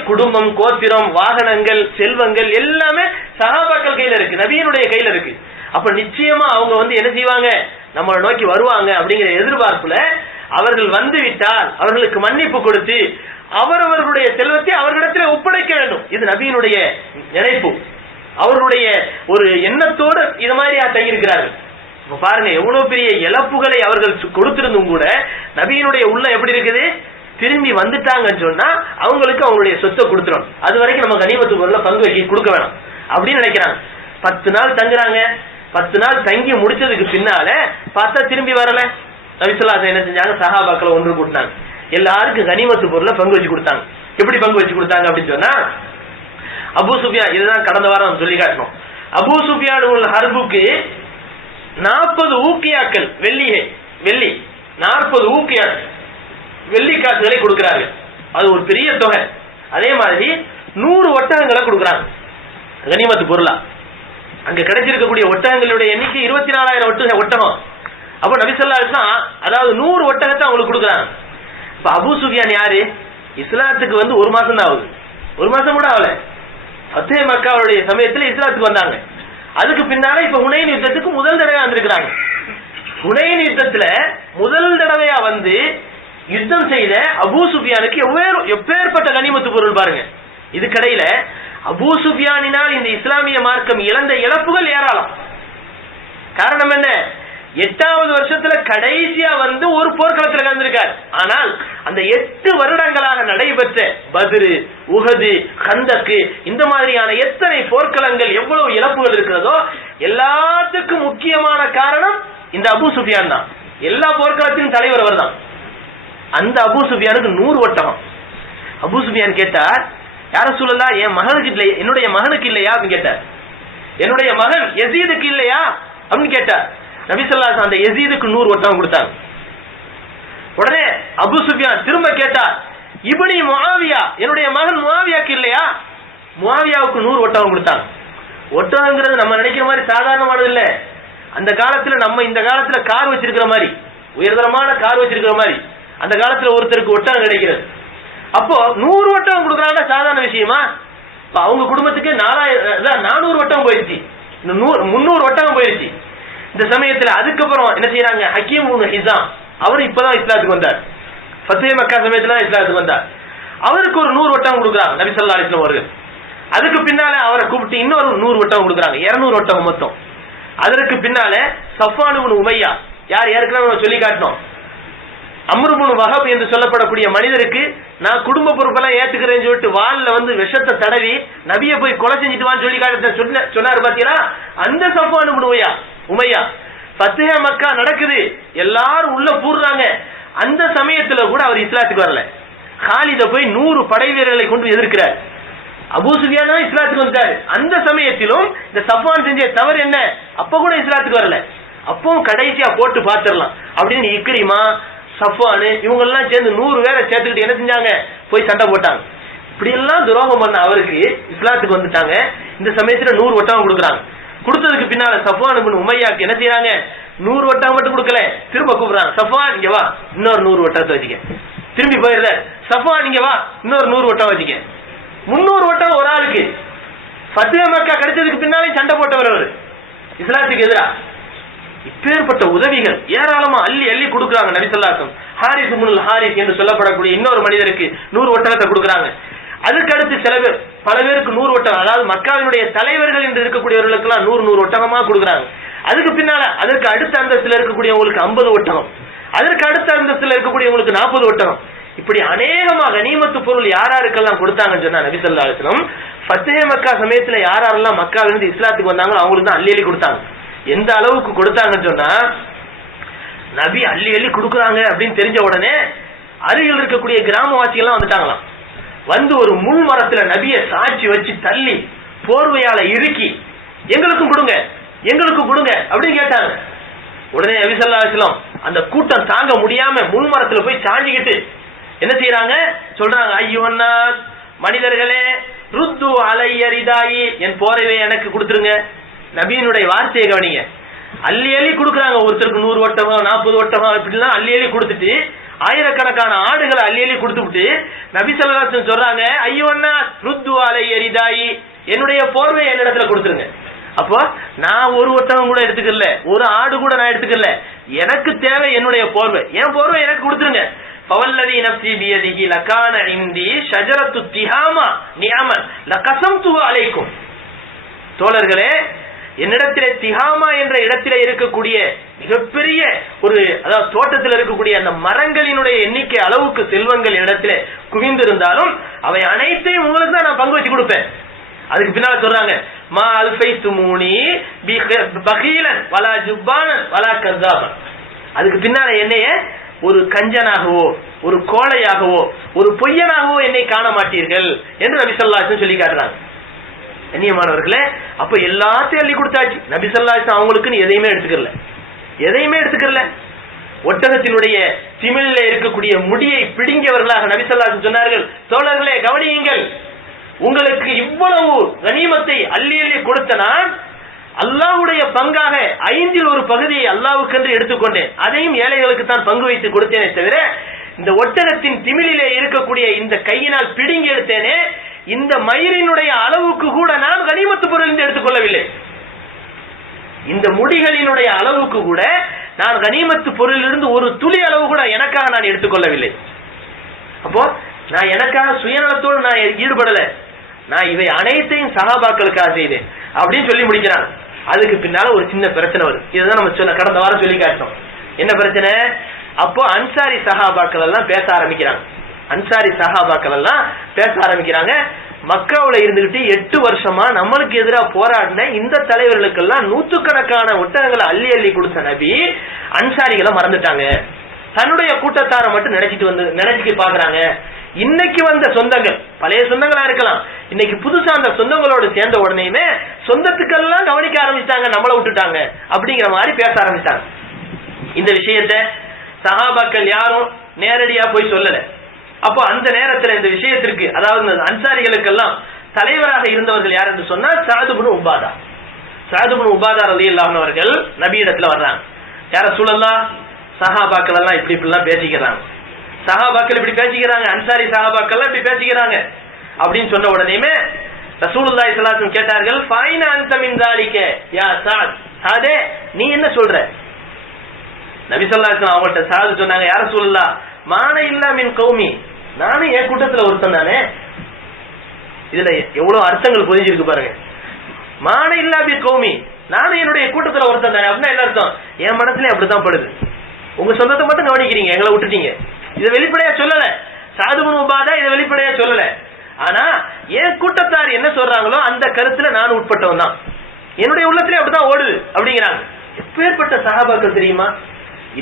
குடும்பம், கோத்திரம், வாகனங்கள், செல்வங்கள் எல்லாமே சஹாபாக்கள் கையில இருக்கு, நபியினுடைய கையில இருக்கு. அப்ப நிச்சயமா அவங்க வந்து என்ன செய்வாங்க? நம்மளை நோக்கி வருவாங்க அப்படிங்கிற எதிர்பார்ப்புல அவர்கள் வந்து விட்டால் அவர்களுக்கு மன்னிப்பு கொடுத்து அவரவர்களுடைய செல்வத்தை அவர்களிடத்தில் ஒப்படைக்க வேண்டும். இது நபியினுடைய நினைப்பு, அவர்களுடைய ஒரு எண்ணத்தோடு இது மாதிரியா தங்கியிருக்கிறார்கள். பாருங்க, எவ்வளவு பெரிய இழப்புகளை அவர்கள் கொடுத்திருந்தும் கூட நபியினுடைய உள்ளம் எப்படி இருக்குது? திரும்பி வந்துட்டாங்கன்னு சொன்னா அவங்களுக்கு அவங்களுடைய சொத்தை கொடுத்துரும், அது வரைக்கும் நம்ம கனிமத்து பொருளை பங்கு வைக்க கொடுக்க வேணாம் அப்படின்னு நினைக்கிறாங்க. 10 நாள் தங்குறாங்க. 10 நாள் தங்கி முடிச்சதுக்கு பின்னால பார்த்தா திரும்பி வரல. நபி ஸல்லல்லாஹு அலைஹி வஸல்லம் என்ன செஞ்சாங்க, சஹாபாக்களை ஒன்று கூட்டினாங்க, எல்லாருக்கும் கனிமத்து பொருளை பங்கு வச்சு கொடுத்தாங்க. எப்படி பங்கு வச்சு கொடுத்தாங்க அப்படின்னு சொன்னா, அபூ சுஃபியான், இதுதான் கடந்த வாரம் சொல்லி காட்டணும், அபூ சுஃபியான் உள்ள ஹர்புக்கு 40 ஊக்கியாக்கள் வெள்ளி 40 ஊக்கியாக்கள் வெள்ளி காசுகளை கொடுக்கிறார்கள். அது ஒரு பெரிய தொகை. அதே மாதிரி 100 ஒட்டகங்களை கொடுக்குறாங்க கனிமத்து பொருளா. அங்க கிடைச்சிருக்கக்கூடிய ஒட்டகங்களுடைய எண்ணிக்கை 24,000 ஒட்டகம். அப்ப நபி ஸல்லல்லாஹு அலைஹி வஸல்லம் அதாவது 100 ஒட்டகத்தை அவங்களுக்கு கொடுக்குறாங்க. இப்ப அபூ சுஃபியான் யாரு? இஸ்லாத்துக்கு வந்து 1 மாசம் தான் ஆகுது, 1 மாசம் கூட ஆகல. ஃபத்ஹே மக்காவுடைய சமயத்துல இஸ்லாத்துக்கு வந்தாங்க. அதுக்கு பின்னால இப்ப ஹுனைன் யுத்தத்துக்கு முதல் தடவையா வந்திருக்கிறாங்க. ஹுனைன் யுத்தத்துல முதல் தடவையா வந்து யுத்தம் செய்த அபூ சுஃபியானுக்கு எப்பேற்பட்ட கனிமத்து பொருள் பாருங்க. இதுக்கடையில அபூ சுஃபியானினால் இந்த இஸ்லாமிய மார்க்கம் இழந்த இழப்புகள் ஏராளம். காரணம் என்ன? 8வது வருஷத்துல கடைசியா வந்து ஒரு போர்க்களத்தில் கலந்திருக்கார். ஆனால் அந்த 8 வருடங்களாக நடைபெற்ற பத்ரு, உஹது, கந்தக்கு, இந்த மாதிரியான எத்தனை போர்க்களங்கள், எவ்வளவு இழப்புகள் இருக்கிறதோ எல்லாத்துக்கும் முக்கியமான காரணம் இந்த அபூ சுஃபியான் தான். எல்லா போர்க்களத்தின் தலைவர் அவர் தான். அந்த அபூ சுஃபியானுக்கு 100 ஒட்டகம். அபூ சுஃபியான் கேட்டார், யார ரசூலல்லாஹ், என் மகனுக்கு இல்லை, என்னுடைய மகனுக்கு இல்லையா அப்படின்னு கேட்டார். என்னுடைய மகன் யஸீதுக்கு இல்லையா அப்படின்னு கேட்டார். நபி ஸல்லல்லாஹு அலைஹி வஸல்லம் அந்த யஸீதுக்கு 100 ஒட்டகம் கொடுத்தாங்க. உடனே அபூ சுஃபியான் திரும்ப கேட்டார், இப்னி முஆவியா, என்னுடைய மகன் முஆவியாக்கு இல்லையா? முஆவியாவுக்கு 100 ஒட்டகம் கொடுத்தாங்க. ஒட்டகங்கிறது நம்ம நினைக்கிற மாதிரி சாதாரணமானது இல்ல. அந்த காலத்துல நம்ம இந்த காலத்துல கார் வச்சிருக்கிற மாதிரி, உயர்தரமான கார் வச்சிருக்கிற மாதிரி அந்த காலத்துல ஒருத்தருக்கு ஒட்டகம் கிடைக்கிறது. அப்போ 100 ஒட்டகம் கொடுக்கறாங்கன்னா சாதாரண விஷயமா? அவங்க குடும்பத்துக்கு 400 ஒட்டகம் போயிடுச்சு, 300 ஒட்டகம் போயிடுச்சு. இந்த சமயத்துல அதுக்கப்புறம் என்ன செய்யறாங்க, ஹக்கீம் இப்னு ஹிஸாம், அவர் இப்பதான் இஸ்லாத்துக்கு வந்தார். ஃபத்ஹே மக்கா சமயத்துல இஸ்லாத்துக்கு வந்தார். அவருக்கு ஒரு 100 ஒட்டகம் கொடுக்குறாங்க நபி ஸல்லல்லாஹு அலைஹி வஸல்லம் அவர்கள். அதுக்கு பின்னால அவரை கூப்பிட்டு இன்னொரு 100 ஒட்டகம் கொடுக்குறாங்க, 200 ஒட்டகம் மொத்தம். அதற்கு பின்னால சஃப்வான் இப்னு உமையா, யார் ஏற்கனவே சொல்லி காட்டணும், அம்ர் இப்னு வஹப் என்று சொல்லப்படக்கூடிய மனிதருக்கு நான் குடும்ப பொறுப்பெல்லாம் ஏத்துக்கிறேன்னு சொல்லிட்டு வால்ல வந்து விஷத்தை தடவி நபியை போய் கொலை செஞ்சுட்டு வான்னு சொல்லி காட்ட சொன்னாரு பாத்தீங்களா? அந்த சஃப்வான் இப்னு உமையா ஃபத்ஹே மக்கா நடக்குது, எல்லாரும் உள்ள பூர்றாங்க. அந்த சமயத்துல கூட அவர் இஸ்லாத்துக்கு வரல. காலித போய் 100 படை வீரர்களை கொண்டு எதிர்க்கிறார். அபூ சுஃபியான் இஸ்லாத்துக்கு வந்தாரு. அந்த சமயத்திலும் இந்த சஃப்வான் செஞ்ச தவறு என்ன, அப்ப கூட இஸ்லாத்துக்கு வரல. அப்பவும் கடைசியா போட்டு பாத்துரலாம் அப்படின்னு இக்ரிமா, சஃப்வான் இவங்க எல்லாம் சேர்ந்து 100 பேரை சேர்த்துக்கிட்டு என்ன செஞ்சாங்க, போய் சண்டை போட்டாங்க. இப்படி எல்லாம் துரோகம் பண்ண அவருக்கு இஸ்லாத்துக்கு வந்துட்டாங்க. இந்த சமயத்துல 100 ஒட்டகம் கொடுக்குறாங்க. கொடுத்ததுக்கு பின்னால சஃப்வான் இப்னு உமையாக்கு என்ன செய்யறாங்க, 100 ஒட்டகம் மட்டும் கொடுக்கல, திரும்ப கூப்பிடுறாங்க, சஃப்வான் இங்க வா, இன்னொரு 100 ஒட்டகத்தை வச்சுக்க. திரும்பி போயிருந்த சஃப்வான் இங்க வா, இன்னொரு 100 ஒட்டகம் வச்சுக்க. 300 ஒட்டகம் ஒரு ஆளுக்கு. ஃபத்ஹே மக்கா கிடைச்சதுக்கு பின்னாலே சண்டை போட்டவர் அவர் இஸ்லாத்துக்கு எதிரா. இப்பேற்பட்ட உதவிகள் ஏராளமா அள்ளி அள்ளி கொடுக்குறாங்க நபி ஸல்லல்லாஹு அலைஹி வஸல்லம். ஹாரிஸ் இப்னுல் ஹாரிஸ் என்று சொல்லப்படக்கூடிய இன்னொரு மனிதருக்கு 100 ஒட்டகத்தை கொடுக்குறாங்க. அதுக்கு அடுத்து சில பேர், பல பேருக்கு 100 ஒட்டகம், அதாவது மக்காவினுடைய தலைவர்கள் என்று இருக்கக்கூடியவர்களுக்கு எல்லாம் 100 ஒட்டகமா கொடுக்குறாங்க. அதுக்கு பின்னால அதற்கு அடுத்த அந்தஸ்துல இருக்கக்கூடியவங்களுக்கு 50 ஒட்டகம், அதற்கு அடுத்த அந்தஸ்துல இருக்கக்கூடியவங்களுக்கு 40 ஒட்டகம். இப்படி அநேகமா கனிமத்து பொருள் யாராருக்கெல்லாம் கொடுத்தாங்கன்னு சொன்னா நபி ஸல்லல்லாஹு அலைஹி வஸல்லம் ஃபத்ஹே மக்கா சமயத்துல யாரெல்லாம் மக்காவிலிருந்து இஸ்லாத்துக்கு வந்தாங்களோ அவங்களுக்கு தான் அள்ளி அள்ளி கொடுத்தாங்க. எந்த அளவுக்கு கொடுத்தாங்கன்னு சொன்னா, நபி அள்ளி அள்ளி கொடுக்குறாங்க அப்படின்னு தெரிஞ்ச உடனே அருகில் இருக்கக்கூடிய கிராமவாசிகள்லாம் வந்துட்டாங்களாம். வந்து ஒரு முள் மரத்துல நபியை சாட்சி வச்சு தள்ளி போர்வையால இறுக்கி எங்களுக்கும் கொடுங்க, எங்களுக்கும் கொடுங்க அப்படின்னு கேட்டாங்க. உடனே நபி ஸல்லல்லாஹு அலைஹி வஸல்லம் அந்த கூட்டம் தாங்க முடியாம முள் மரத்துல போய் சாஞ்சிக்கிட்டு என்ன செய்யறாங்க, சொல்றாங்க, ஐயுன்னாஸ், மனிதர்களே, ருத்து அலைய ரிதாயி, என் போர்வையை எனக்கு கொடுத்துருங்க. நபியினுடைய வார்த்தையை கவனிங்க. அள்ளி அள்ளி கொடுக்குறாங்க. ஒருத்தருக்கு 100 ஒட்டகம், 40 ஒட்டகம் இப்படிலாம் அள்ளி அள்ளி கொடுத்துட்டு ஆயிரக்கணக்கான ஆடுகளை அள்ளி அள்ளி கொடுத்துட்டு நபி ஸல்லல்லாஹு அலைஹி வஸல்லம் சொல்றாங்க, ஐயோன்னா ருத்து அலைய ரிதாயி, என்னுடைய போர்வை என்னிடத்துல கொடுத்துருங்க. அப்போ நான் ஒரு ஒட்டகம் கூட எடுத்துக்கல, ஒரு ஆடு கூட நான் எடுத்துக்கல, எனக்கு தேவை என்னுடைய போர்வை, என் போர்வை எனக்கு கொடுத்துருங்க. பவல்லதி நஃப்ஸி பியதிஹி லகான இந்தி ஷஜரத்து திஹாமா நிஅமன் லகஸம்துஹு அலைக்கும். தோழர்களே, என்னிடத்திலே திஹாமா என்ற இடத்திலே இருக்கக்கூடிய மிகப்பெரிய ஒரு, அதாவது தோட்டத்தில் இருக்கக்கூடிய அந்த மரங்களினுடைய எண்ணிக்கை அளவுக்கு செல்வங்கள் இடத்திலே குவிந்திருந்தாலும் அவை அனைத்தையும் உங்களுக்கு தான் நான் பங்கு வச்சு கொடுப்பேன். அதுக்கு பின்னால சொல்றாங்க மா அல்ஃபைத்துமூனி பகீலன் வலா ஜுப்பானன் வலா கஸாபன். அதுக்கு பின்னால என்னைய ஒரு கஞ்சனாகவோ ஒரு கோழையாகவோ ஒரு பொய்யனாகவோ என்னை காண மாட்டீர்கள் என்று நபி ஸல்லல்லாஹு அலைஹி வஸல்லம் சொல்லி காட்டுறாங்க. கண்ணியமானவர்களே, அப்ப எல்லாத்தையும் அள்ளி கொடுத்தாச்சு. நபி ஸல்லல்லாஹு அலைஹி வஸல்லம் அவங்களுக்குன்னு எதையுமே எடுத்துக்கல. ஒட்டகத்தினுடைய திமிழில இருக்கக்கூடிய முடியை பிடுங்கியவர்களாக நபி ஸல்லல்லாஹு அலைஹி வஸல்லம் சொன்னார்கள், தோழர்களே கவனியுங்கள், உங்களுக்கு இவ்வளவு கனிமத்தை அள்ளி அள்ளி கொடுத்த நான் அல்லாஹ்வுடைய பங்காக 5இல் ஒரு பகுதியை அல்லாஹ்வுக்கென்று எடுத்துக்கொண்டேன். அதையும் ஏழைகளுக்கு தான் பங்கு வைத்து கொடுத்தேனே தவிர இந்த ஒட்டகத்தின் திமிழிலே இருக்கக்கூடிய இந்த கையினால் பிடுங்கி எடுத்தேனே, இந்த மயிரினுடைய அளவுக்கு கூட நான் கனிமத்து பொருள் எடுத்துக்கொள்ளவில்லை. இந்த முடிகளினுடைய அளவுக்கு கூட நான் கனிமத்து பொருளிலிருந்து ஒரு துளி அளவு கூட எனக்காக நான் எடுத்துக்கொள்ளவில்லை. அப்போ நான் எனக்காக சுயநலத்தோடு நான் ஈடுபடல, நான் இவை அனைத்தையும் சஹாபாக்களுக்காக செய்தேன் அப்படின்னு சொல்லி முடிக்கிறாங்க. அதுக்கு பின்னால ஒரு சின்ன பிரச்சனை வருது. இதுதான் நம்ம கடந்த வாரம் சொல்லி காட்டோம். என்ன பிரச்சனை? அப்போ அன்சாரி சஹாபாக்கள் எல்லாம் பேச ஆரம்பிக்கிறாங்க. மக்காவுல இருந்துகிட்டு 8 வருஷமா நம்மளுக்கு எதிராக போராடின இந்த தலைவர்களுக்கெல்லாம் நூற்றுக்கணக்கான ஒட்டகங்களை அள்ளி அள்ளி கொடுத்த நபி அன்சாரிகளை மறந்துட்டாங்க. தன்னுடைய கூட்டத்தாரை மட்டும் நினைச்சிட்டு பாக்குறாங்க. இன்னைக்கு வந்த சொந்தங்கள் பழைய சொந்தங்களா இருக்கலாம், இன்னைக்கு புதுசா அந்த சொந்தங்களோடு சேர்ந்த உடனேயுமே சொந்தத்துக்கெல்லாம் கவனிக்க ஆரம்பிச்சிட்டாங்க, நம்மளை விட்டுட்டாங்க அப்படிங்கிற மாதிரி பேச ஆரம்பிச்சாங்க. இந்த விஷயத்த சஹாபாக்கள் யாரும் நேரடியா போய் சொல்லல. அப்போ அந்த நேரத்தில் இந்த விஷயத்திற்கு, அதாவது அன்சாரிகளுக்கெல்லாம் தலைவராக இருந்தவர்கள் யார் என்று சொன்னா சஅத் இப்னு உபாதா ரலியல்லாஹு அன்ஹு அவர்கள் நபியிடத்துல வர்றாங்க. யார ரசூலல்லாஹ், சஹாபாக்கள் எல்லாம் இப்படிலாம் பேசிக்கிறாங்க, அன்சாரி சஹாபாக்கள் இப்படி பேசிக்கிறாங்க அப்படின்னு சொன்ன உடனேயுமே ரசூலுல்லாஹி ஸல்லல்லாஹு அலைஹி வஸல்லம் கேட்டார்கள், ஃபைன அன்த மின் ذلك யா சஅத், சாதே நீ என்ன சொல்ற? நபி ஸல்லல்லாஹு அலைஹி வஸல்லம் அவங்கள்ட்ட சாது சொன்னாங்க, யா ரசூலுல்லாஹ் மான இல்லா மின் கௌமி, நானும் என் கூட்டத்துல ஒருத்தன் தானே. இதுல எவ்வளவு அர்த்தங்கள் புரிஞ்சிருக்கு பாருங்க. மான இல்லா பி கௌமி, நானும் என்னுடைய கூட்டத்துல ஒருத்தன் தானே அப்படின்னா என்ன அர்த்தம்? என் மனசுல அப்படித்தான் படுது, உங்க சொந்தத்தை மட்டும் கவனிக்கிறீங்க, எங்களை விட்டுட்டீங்க. இதை வெளிப்படையா சொல்லல சஅத் இப்னு உபாதா, இதை வெளிப்படையா சொல்லல. ஆனா என் கூட்டத்தார் என்ன சொல்றாங்களோ அந்த கருத்துல நான் உட்பட்டவன் தான், என்னுடைய உள்ளத்திலே அப்படிதான் ஓடுது அப்படிங்கிறாங்க. எப்பேற்பட்ட சஹாபாக்கள் தெரியுமா?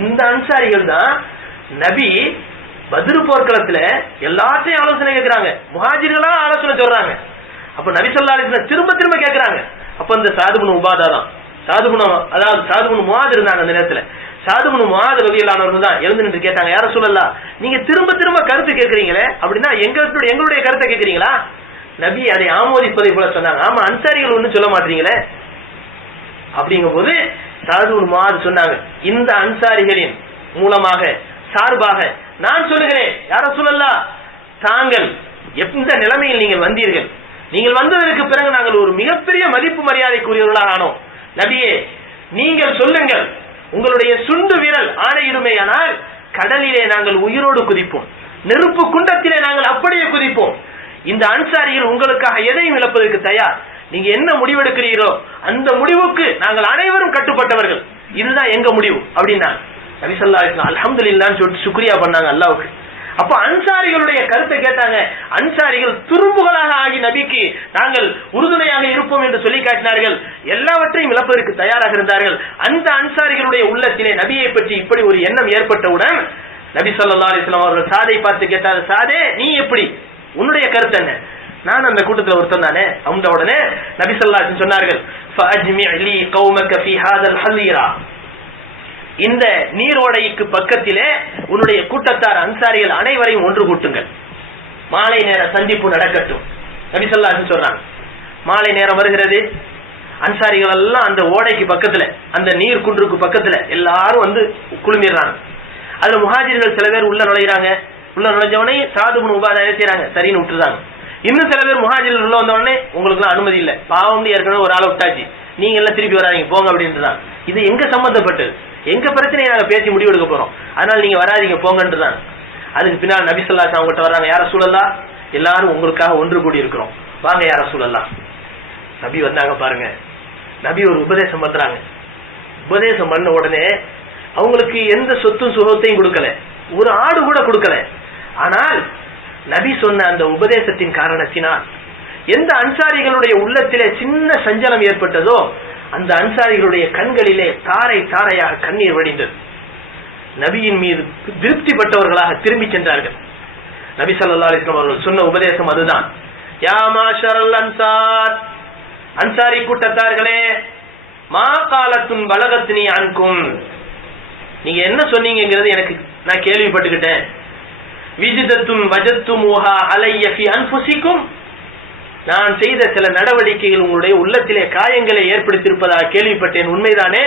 இந்த அன்சாரிகள் தான் நபி பத்ர் போர்க்களத்துல எல்லாத்தையும் ஆலோசனை கேட்கிறாங்க, முஹாஜிர்களா ஆலோசனை சொல்றாங்க. அப்ப நபி ஸல்லல்லாஹு அலைஹி வஸல்லம் திரும்ப திரும்ப கேட்கிறாங்க. அப்ப இந்த சஅத் இப்னு உபாதா தான், சஅத் இப்னு முஆத் இருந்தாங்க அந்த நேரத்துல. சஅத் இப்னு முஆத் ரலியல்லாஹு அன்ஹு தான் எழுந்து நின்று கேட்டாங்க, யா ரசூலல்லாஹ் நீங்க திரும்ப திரும்ப கருத்து கேட்கறீங்களே, அப்படின்னா எங்களுடைய கருத்தை கேட்கறீங்களா? நபி அதை ஆமோதிப்பதை போல சொன்னாங்க. ஆமா, அன்சாரிகள் ஒன்னும் சொல்ல மாட்டீங்களே. அப்படிங்கும் போது சஅத் இப்னு முஆத் சொன்னாங்க, இந்த அன்சாரிகளின் மூலமாக சார்பாக நான் சொல்லுகிறேன், யா ரசூலல்லாஹ் தாங்கள் எந்த நிலைமையில் நீங்கள் வந்தீர்கள், நீங்கள் வந்ததற்கு பிறகு நாங்கள் ஒரு மிகப்பெரிய மதிப்பு மரியாதைக்குரியவர்களாக ஆனோம். நபியே நீங்கள் சொல்லுங்கள், உங்களுடைய சுண்டு விரல் ஆணையிடுமேயானால் கடலிலே நாங்கள் உயிரோடு குதிப்போம், நெருப்பு குண்டத்திலே நாங்கள் அப்படியே குதிப்போம். இந்த அன்சாரிகள் உங்களுக்காக எதையும் இழப்பதற்கு தயார், நீங்க என்ன முடிவெடுக்கிறீர்களோ அந்த முடிவுக்கு நாங்கள் அனைவரும் கட்டுப்பட்டவர்கள், இதுதான் எங்க முடிவு அப்படின்னா நபி ஸல்லல்லாஹு அலைஹி வஸல்லம் அல்ஹம்துலில்லாஹ்னு சொல்லிட்டு சுக்ரியா பண்ணாங்க அல்லாஹ்வுக்கு. அப்ப அன்சாரிகளுடைய கருத்தை கேட்டாங்க. அன்சாரிகள் துரும்புகளாக ஆகி நபிக்கு நாங்கள் உறுதுணையாக இருப்போம் என்று சொல்லி காட்டினார்கள். எல்லாவற்றையும் இழப்பதற்கு தயாராக இருந்தார்கள். அந்த அன்சாரிகளுடைய உள்ளத்திலே நபியை பற்றி இப்படி ஒரு எண்ணம் ஏற்பட்டவுடன் நபி ஸல்லல்லாஹு அலைஹி வஸல்லம் அவர்கள் சாதை பார்த்து கேட்டார், சாதே நீ எப்படி, உன்னுடைய கருத்து என்ன? நான் அந்த கூட்டத்தில் ஒருத்தன் தானே. அந்த உடனே நபி ஸல்லல்லாஹு அலைஹி வஸல்லம் சொன்னார்கள், ஃபஅஜ்மி' லி கௌமக ஃபீ ஹாதல் ஹஸீரா, இந்த நீரோடைக்கு பக்கத்திலே உன்னுடைய கூட்டத்தார் அன்சாரிகள் அனைவரையும் ஒன்று கூட்டுங்கள், மாலை நேர சந்திப்பு நடக்கட்டும். நபி ஸல்லல்லாஹு அலைஹி வஸல்லம் சொல்றாங்க. மாலை நேரம் வருகிறது, அன்சாரிகள் எல்லாம் அந்த ஓடைக்கு பக்கத்துல, அந்த நீர் குன்றுக்கு பக்கத்துல எல்லாரும் வந்து குழுமிடுறாங்க. அதுல முஹாஜிர்கள் சில பேர் உள்ள நுழைகிறாங்க. உள்ள நுழைஞ்சவனே சஅத் இப்னு உபாதா என்ன செய்றாங்க, சரின்னு விட்டுறாங்க. இன்னும் சில பேர் முஹாஜிர்கள் உள்ள வந்த உடனே உங்களுக்கு எல்லாம் அனுமதி இல்ல, பாவம் ஏற்கனவே ஒரு ஆளை விட்டாச்சு, நீங்க எல்லாம் திருப்பி வராதீங்க போங்க அப்படின்றாங்க. இது எங்க சம்பந்தப்பட்டது, எங்க பிரச்சனையை நாங்க பேசி முடிவெடுக்க போறோம், அதனால நீங்க வராதீங்க போங்கன்றாங்க. அதுக்கு பின்னால் நபி ஸல்லல்லாஹு அலைஹி வஸல்லம் அவங்கள்ட்ட வர்றாங்க, யா ரசூலல்லாஹ் எல்லாரும் உங்களுக்காக ஒன்று கூடி இருக்கிறோம், வாங்க யா ரசூலல்லாஹ். நபி வந்தாங்க பாருங்க. நபி ஒரு உபதேசம் பண்றாங்க. உபதேசம் பண்ண உடனே அவங்களுக்கு எந்த சொத்தும் சுகத்தையும் கொடுக்கல, ஒரு ஆடு கூட கொடுக்கல. ஆனால் நபி சொன்ன அந்த உபதேசத்தின் காரணத்தினால் எந்த அன்சாரிகளுடைய உள்ளத்திலே சின்ன சஞ்சலம் ஏற்பட்டதோ அந்த அன்சாரிகளுடைய கண்களிலே தாரை தாரையாக கண்ணீர் வடிந்தது. நபியின் மீது திருப்தி பட்டவர்களாக திரும்பி சென்றார்கள். நபி ஸல்லல்லாஹு அலைஹி வஸல்லம் அவர்கள் சொன்ன உபதேசம் அதுதான். யா மாஷரல் அன்சார், அன்சாரி கூட்டத்தார்களே, மா காலத்துன் பலகத்னி அன்கும், நீங்க என்ன சொன்னீங்கிறது எனக்கு நான் கேள்விப்பட்டுக்கிட்டேன். விஜிதத்துன் வஜத்துமுஹா அலைய ஃபி அன்ஃபுசிக்கும், நான் செய்த சில நடவடிக்கைகள் உங்களுடைய உள்ளத்திலே காயங்களை ஏற்படுத்தியிருப்பதாக கேள்விப்பட்டேன், உண்மைதானே?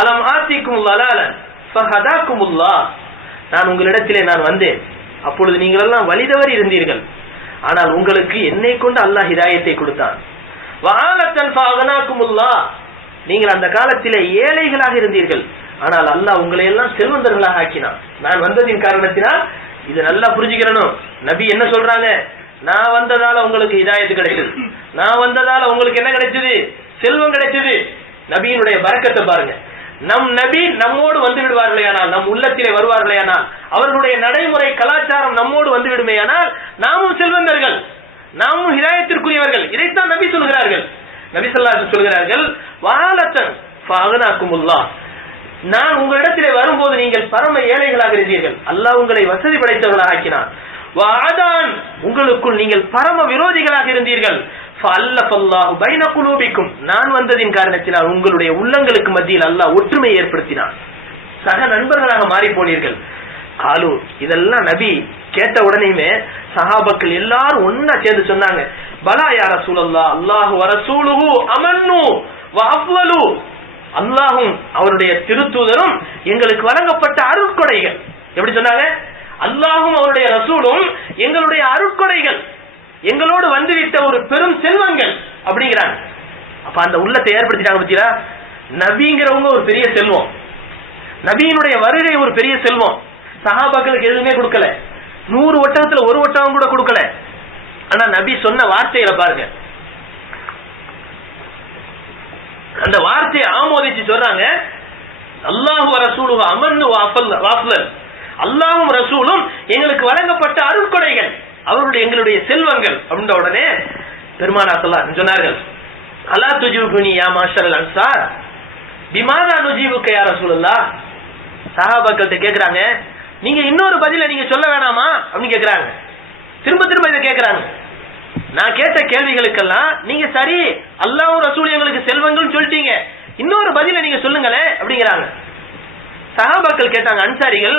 அலம் ஆத்திக்கும் லலாலன் ஃபஹதாக்குமுல்லாஹ், நான் உங்களிடத்திலே நான் வந்தேன், அப்பொழுது நீங்கள் எல்லாம் வழிதவறி இருந்தீர்கள், ஆனால் உங்களுக்கு என்னை கொண்டு அல்லாஹ் ஹிதாயத்தை கொடுத்தான். வஆலத்தன் ஃபஅக்னாக்குமுல்லாஹ், நீங்கள் அந்த காலத்திலே ஏழைகளாக இருந்தீர்கள், ஆனால் அல்லாஹ் உங்களை எல்லாம் செல்வந்தர்களாக ஆக்கினான் நான் வந்ததின் காரணத்தினால். இது நல்லா புரிஞ்சுக்கிறணும். நபி என்ன சொல்றாங்க? நான் வந்ததால உங்களுக்கு ஹிதாயத்து கிடைச்சது, நான் வந்ததால உங்களுக்கு என்ன கிடைச்சது? செல்வம் கிடைச்சது. நபியினுடைய பரக்கத்தை பாருங்க. நம் நபி நம்மோடு வந்து விடுவார்களேயானால், நம் உள்ளத்திலே வருவார்களேயானால், அவர்களுடைய நடைமுறை கலாச்சாரம் நம்மோடு வந்து விடுமேயானால் நாமும் செல்வந்தர்கள், நாமும் ஹிதாயத்திற்குரியவர்கள். இதைத்தான் நபி சொல்கிறார்கள். நபி ஸல்லல்லாஹு அலைஹி சொல்கிறார்கள், வஆலத்தன் ஃபஅக்னாக்குமுல்லாஹ், நான் உங்களிடத்திலே வரும்போது நீங்கள் பரம ஏழைகளாக இருந்தீர்கள், அல்லாஹ் உங்களை வசதி படைத்தவர்களாக ஆக்கினான். வஅதான், உங்களுக்குள் நீங்கள் பரம விரோதிகளாக இருந்தீர்கள். ஃபஅல்லஃபல்லாஹு பைன குலூபிக்கும், நான் வந்ததின் காரணத்தினால் உங்களுடைய உள்ளங்களுக்கு மத்தியில் அல்லாஹ் ஒற்றுமை ஏற்படுத்தினான், சக நண்பர்களாக மாறி போனீர்கள். காலு, இதெல்லாம் நபி கேட்ட உடனேயுமே சஹாபாக்கள் எல்லாரும் ஒன்னா சேர்ந்து சொன்னாங்க, பலா யா ரசூலல்லாஹ், அல்லாஹு வ ரசூலுஹு அமன்னு வ அஃலலு, அல்லாஹும் அவருடைய திருத்தூதரும் எங்களுக்கு வழங்கப்பட்ட அருட்கொடைகள். எப்படி சொன்னாங்க? அல்லாஹும் அவருடைய ரசூலும் எங்களுடைய அருட்கொடைகள், எங்களோடு வந்துவிட்ட ஒரு பெரும் செல்வங்கள் அப்படிங்கிறாங்க. அப்ப அந்த உள்ளத்தை ஏற்படுத்திட்டாங்க. பத்தியா, நபிங்கிறவங்க ஒரு பெரிய செல்வம், நபியினுடைய வருகை ஒரு பெரிய செல்வம். சஹாபாக்களுக்கு எதுவுமே கொடுக்கல, 100 ஒட்டகத்துல ஒரு ஒட்டகம் கூட கொடுக்கல. ஆனா நபி சொன்ன வார்த்தைகளை பாருங்க, அந்த வார்த்தையை ஆமோதிச்சு சொல்றாங்க, அல்லாஹு வ ரசூலுஹு அமன்னு வ அஃலல், அல்லாஹும் ரசூலும் எங்களுக்கு வழங்கப்பட்ட அருட்கொடைகள், அவருடைய எங்களுடைய செல்வங்கள். அப்படின்ற உடனே பெருமானார் ஸல்லல்லாஹு அலைஹி சொன்னார்கள், அலா துஜிபுனி யா மாஷரல் அன்சார் பிமாதா நுஜிபுக யா ரசூலுல்லாஹ். சஹாபாக்கள் கேக்குறாங்க, நீங்க இன்னொரு பதில நீங்க சொல்ல வேணாமா அப்படின்னு கேக்குறாங்க. திரும்ப திரும்ப இதை கேக்குறாங்க. நான் கேட்ட கேள்விகளுக்கெல்லாம் நீங்க சரி அல்லாஹ்வும் ரசூல் எங்களுக்கு செல்வங்கள் சொல்லிட்டீங்க, இன்னொரு பதில நீங்க சொல்லுங்களேன் அப்படிங்கிறாங்க. சஹாபாக்கள் கேட்டாங்க, அன்சாரிகள்,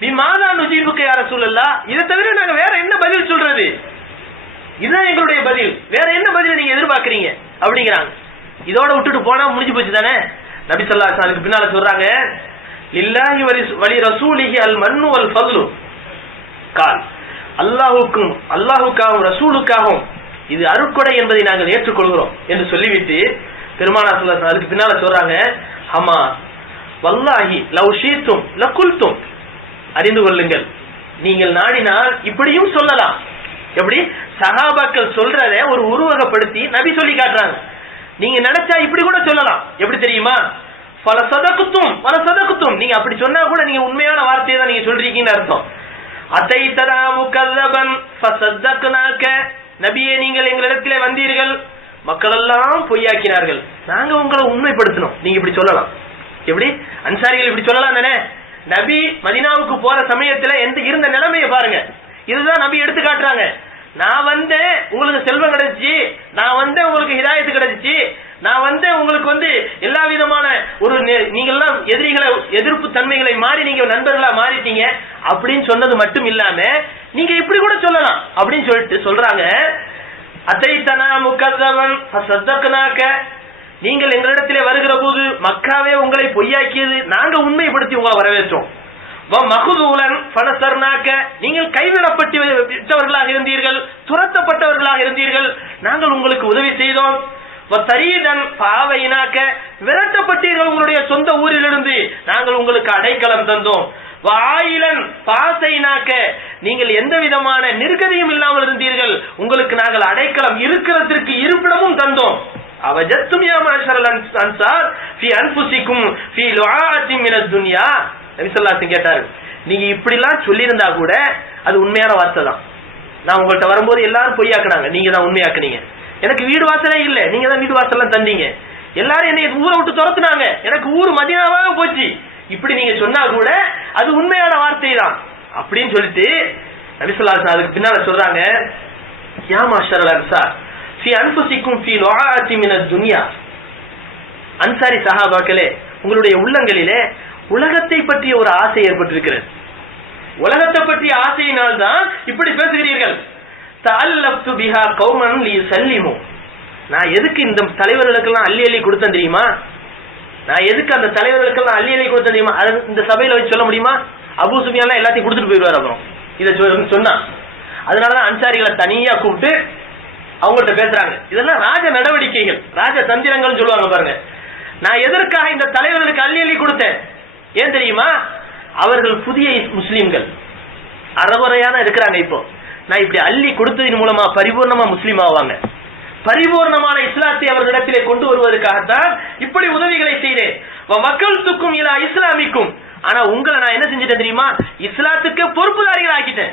பிமாதா நுஜிபுக யா ரசூலுல்லாஹ், இதை தவிர நாங்க வேற என்ன பதில் சொல்றது? இதுதான் எங்களுடைய பதில், வேற என்ன பதில் நீங்க எதிர்பார்க்கறீங்க அப்படிங்கிறாங்க. இதோட விட்டுட்டு போனா முடிஞ்சு போச்சு தானே. நபி ஸல்லல்லாஹு அலைஹி வஸல்லம் பின்னால சொல்றாங்க, லில்லாஹி வலி ரசூலிஹி அல் மன்னு வல் ஃபض்லு கால், அல்லாஹ்வுக்கும் அல்லாஹ்வுக்காகவும் ரசூலுக்காகவும் இது அருட்கொடை என்பதை நாங்கள் ஏற்றுக்கொள்கிறோம் என்று சொல்லிவிட்டு பெருமானார் ஸல்லல்லாஹு அலைஹி வஸல்லம் அதுக்கு பின்னால சொல்றாங்க, ஹமா வல்லாஹி லவ் ஷீத்தும் லகுல்தும், அறிந்து கொள்ளுங்கள், நீங்கள் நாடினால் இப்படியும் சொல்லலாம். எப்படி? சஹாபாக்கள் சொல்றதை ஒரு உருவகப்படுத்தி நபி சொல்லி காட்டுறாங்க. நீங்க நினைச்சா இப்படி கூட சொல்லலாம். எப்படி தெரியுமா? பல சதகுத்தும், நீங்க அப்படி சொன்னா கூட நீங்க உண்மையான வார்த்தையை தான் நீங்க சொல்றீங்கன்னு அர்த்தம். அதைதரா முகல்லபன் ஃபஸத்தக்னாக, நபியே நீங்கள் எங்களிடத்திலே வந்தீர்கள், மக்கள் எல்லாம் பொய்யாக்கினார்கள், நாங்க உங்களை உண்மைப்படுத்தணும், நீங்க இப்படி சொல்லலாம். எப்படி? அன்சாரிகள் இப்படி சொல்லலாம் தானே. நபி மதீனாவுக்கு போற சமயத்துல இருந்த நிலைமையை பாருங்க. இதுதான் நபி எடுத்து காட்டுறாங்க. நான் வந்தேன் உங்களுக்கு செல்வம் கிடைச்சி, நான் வந்தேன் உங்களுக்கு ஹிதாயத்து கிடைச்சி, நான் வந்தேன் உங்களுக்கு எல்லா விதமான ஒரு நீங்க எல்லாம் எதிரிகளை எதிர்ப்பு தன்மைகளை மாறி நீங்க நண்பர்களா மாறிட்டீங்க அப்படின்னு சொன்னது மட்டும் இல்லாம நீங்க இப்படி கூட சொல்லலாம் அப்படின்னு சொல்லிட்டு சொல்றாங்க. அதைதனா முகல்லபன் ஃபஸத்தக்னாக, நீங்கள் எங்களிடத்திலே வருகிற போது மக்காவே உங்களை பொய்யாக்கியது, நாங்க உண்மைப்படுத்தி உங்களை வரவேற்றோம். நீங்கள் கைவிடப்பட்டு விட்டவர்களாக இருந்தீர்கள், துரத்தப்பட்டவர்களாக இருந்தீர்கள், நாங்கள் உங்களுக்கு உதவி செய்தோம். விரட்டப்பட்டீர்கள் உங்களுடைய சொந்த ஊரிலிருந்து, நாங்கள் உங்களுக்கு அடைக்கலம் தந்தோம். நீங்கள் எந்த விதமான நிர்கதியும் இல்லாமல் இருந்தீர்கள், உங்களுக்கு நாங்கள் அடைக்கலம் இருக்கிறதற்கு இருப்பிடமும் தந்தோம். அவஜத்தும் யா மாஷரல் அன்சார் ஃபீ அன்ஃபுசிக்கும் ஃபீ லுஆஅத்தின் மினத் துன்யா. நபி ஸல்லல்லாஹு அலைஹி கேட்டாரு, நீங்க இப்படி எல்லாம் சொல்லி இருந்தா கூட அது உண்மையான வார்த்தை தான். நான் உங்கள்கிட்ட வரும்போது எல்லாரும் பொய்யாக்குனாங்க, நீங்க தான் உண்மையாக்குனீங்க. எனக்கு வீடு வாசலே இல்ல, நீங்க தான் வீடு வாசல்லாம் தந்தீங்க. எல்லாரும் என்னை ஊரை விட்டு துரத்துனாங்க, எனக்கு ஊர் மதீனாவாக போச்சு. இப்படி நீங்க சொன்னா கூட அது உண்மையான வார்த்தை தான் அப்படின்னு சொல்லிட்டு நபி ஸல்லல்லாஹு அலைஹி வஸல்லம் அதுக்கு பின்னால சொல்றாங்க, யா மாஷரல் அன்சார் ஃபீ அன்ஃபுசிக்கும் ஃபீ லுஆத்தி மினத் துன்யா. அன்சாரி சஹாபாக்களே, உங்களுடைய உள்ளங்களிலே உலகத்தை பற்றிய ஒரு ஆசை ஏற்பட்டிருக்கிறது. உலகத்தை பற்றிய ஆசையினால் தான் இப்படி பேசுகிறீர்கள். தஅல்லஃப்து பிஹா கௌமன் லியுஸல்லிமு. நான் எதுக்கு இந்த தலைவர்களுக்கெல்லாம் அள்ளி அள்ளி கொடுத்தேன் தெரியுமா? நான் எதுக்கு அந்த தலைவர்களுக்கெல்லாம் அள்ளி அள்ளி கொடுத்தேன் தெரியுமா? அது இந்த சபையில வச்சு சொல்ல முடியுமா? அபூ சுஃபியான்லாம் எல்லாத்தையும் கொடுத்துட்டு போயிடுவார். அப்புறம் இதை சொன்னா அதனாலதான் அன்சாரிகளை தனியா கூப்பிட்டு அவங்கள்ட்ட பேசுறாங்க. இதெல்லாம் ராஜ நடவடிக்கைகள், ராஜ தந்திரங்கள் சொல்லுவாங்க பாருங்க. நான் எதற்காக இந்த தலைவர்களுக்கு அள்ளி அள்ளி கொடுத்தேன் ஏன் தெரியுமா? அவர்கள் புதிய முஸ்லிம்கள், அறவரையான இருக்கிறாங்க. இப்போ நான் இப்படி அள்ளி கொடுத்ததின் மூலமா பரிபூர்ணமா முஸ்லீம் ஆவாங்க. பரிபூர்ணமான இஸ்லாத்தை அவர்களிடத்திலே கொண்டு வருவதற்காகத்தான் இப்படி உதவிகளை செய்தேன். மக்களுக்கும் இலா இஸ்லாமிக்கும். ஆனா உங்களை நான் என்ன செஞ்சிட்டேன் தெரியுமா? இஸ்லாத்துக்கு பொறுப்புதாரிகள் ஆக்கிட்டேன்.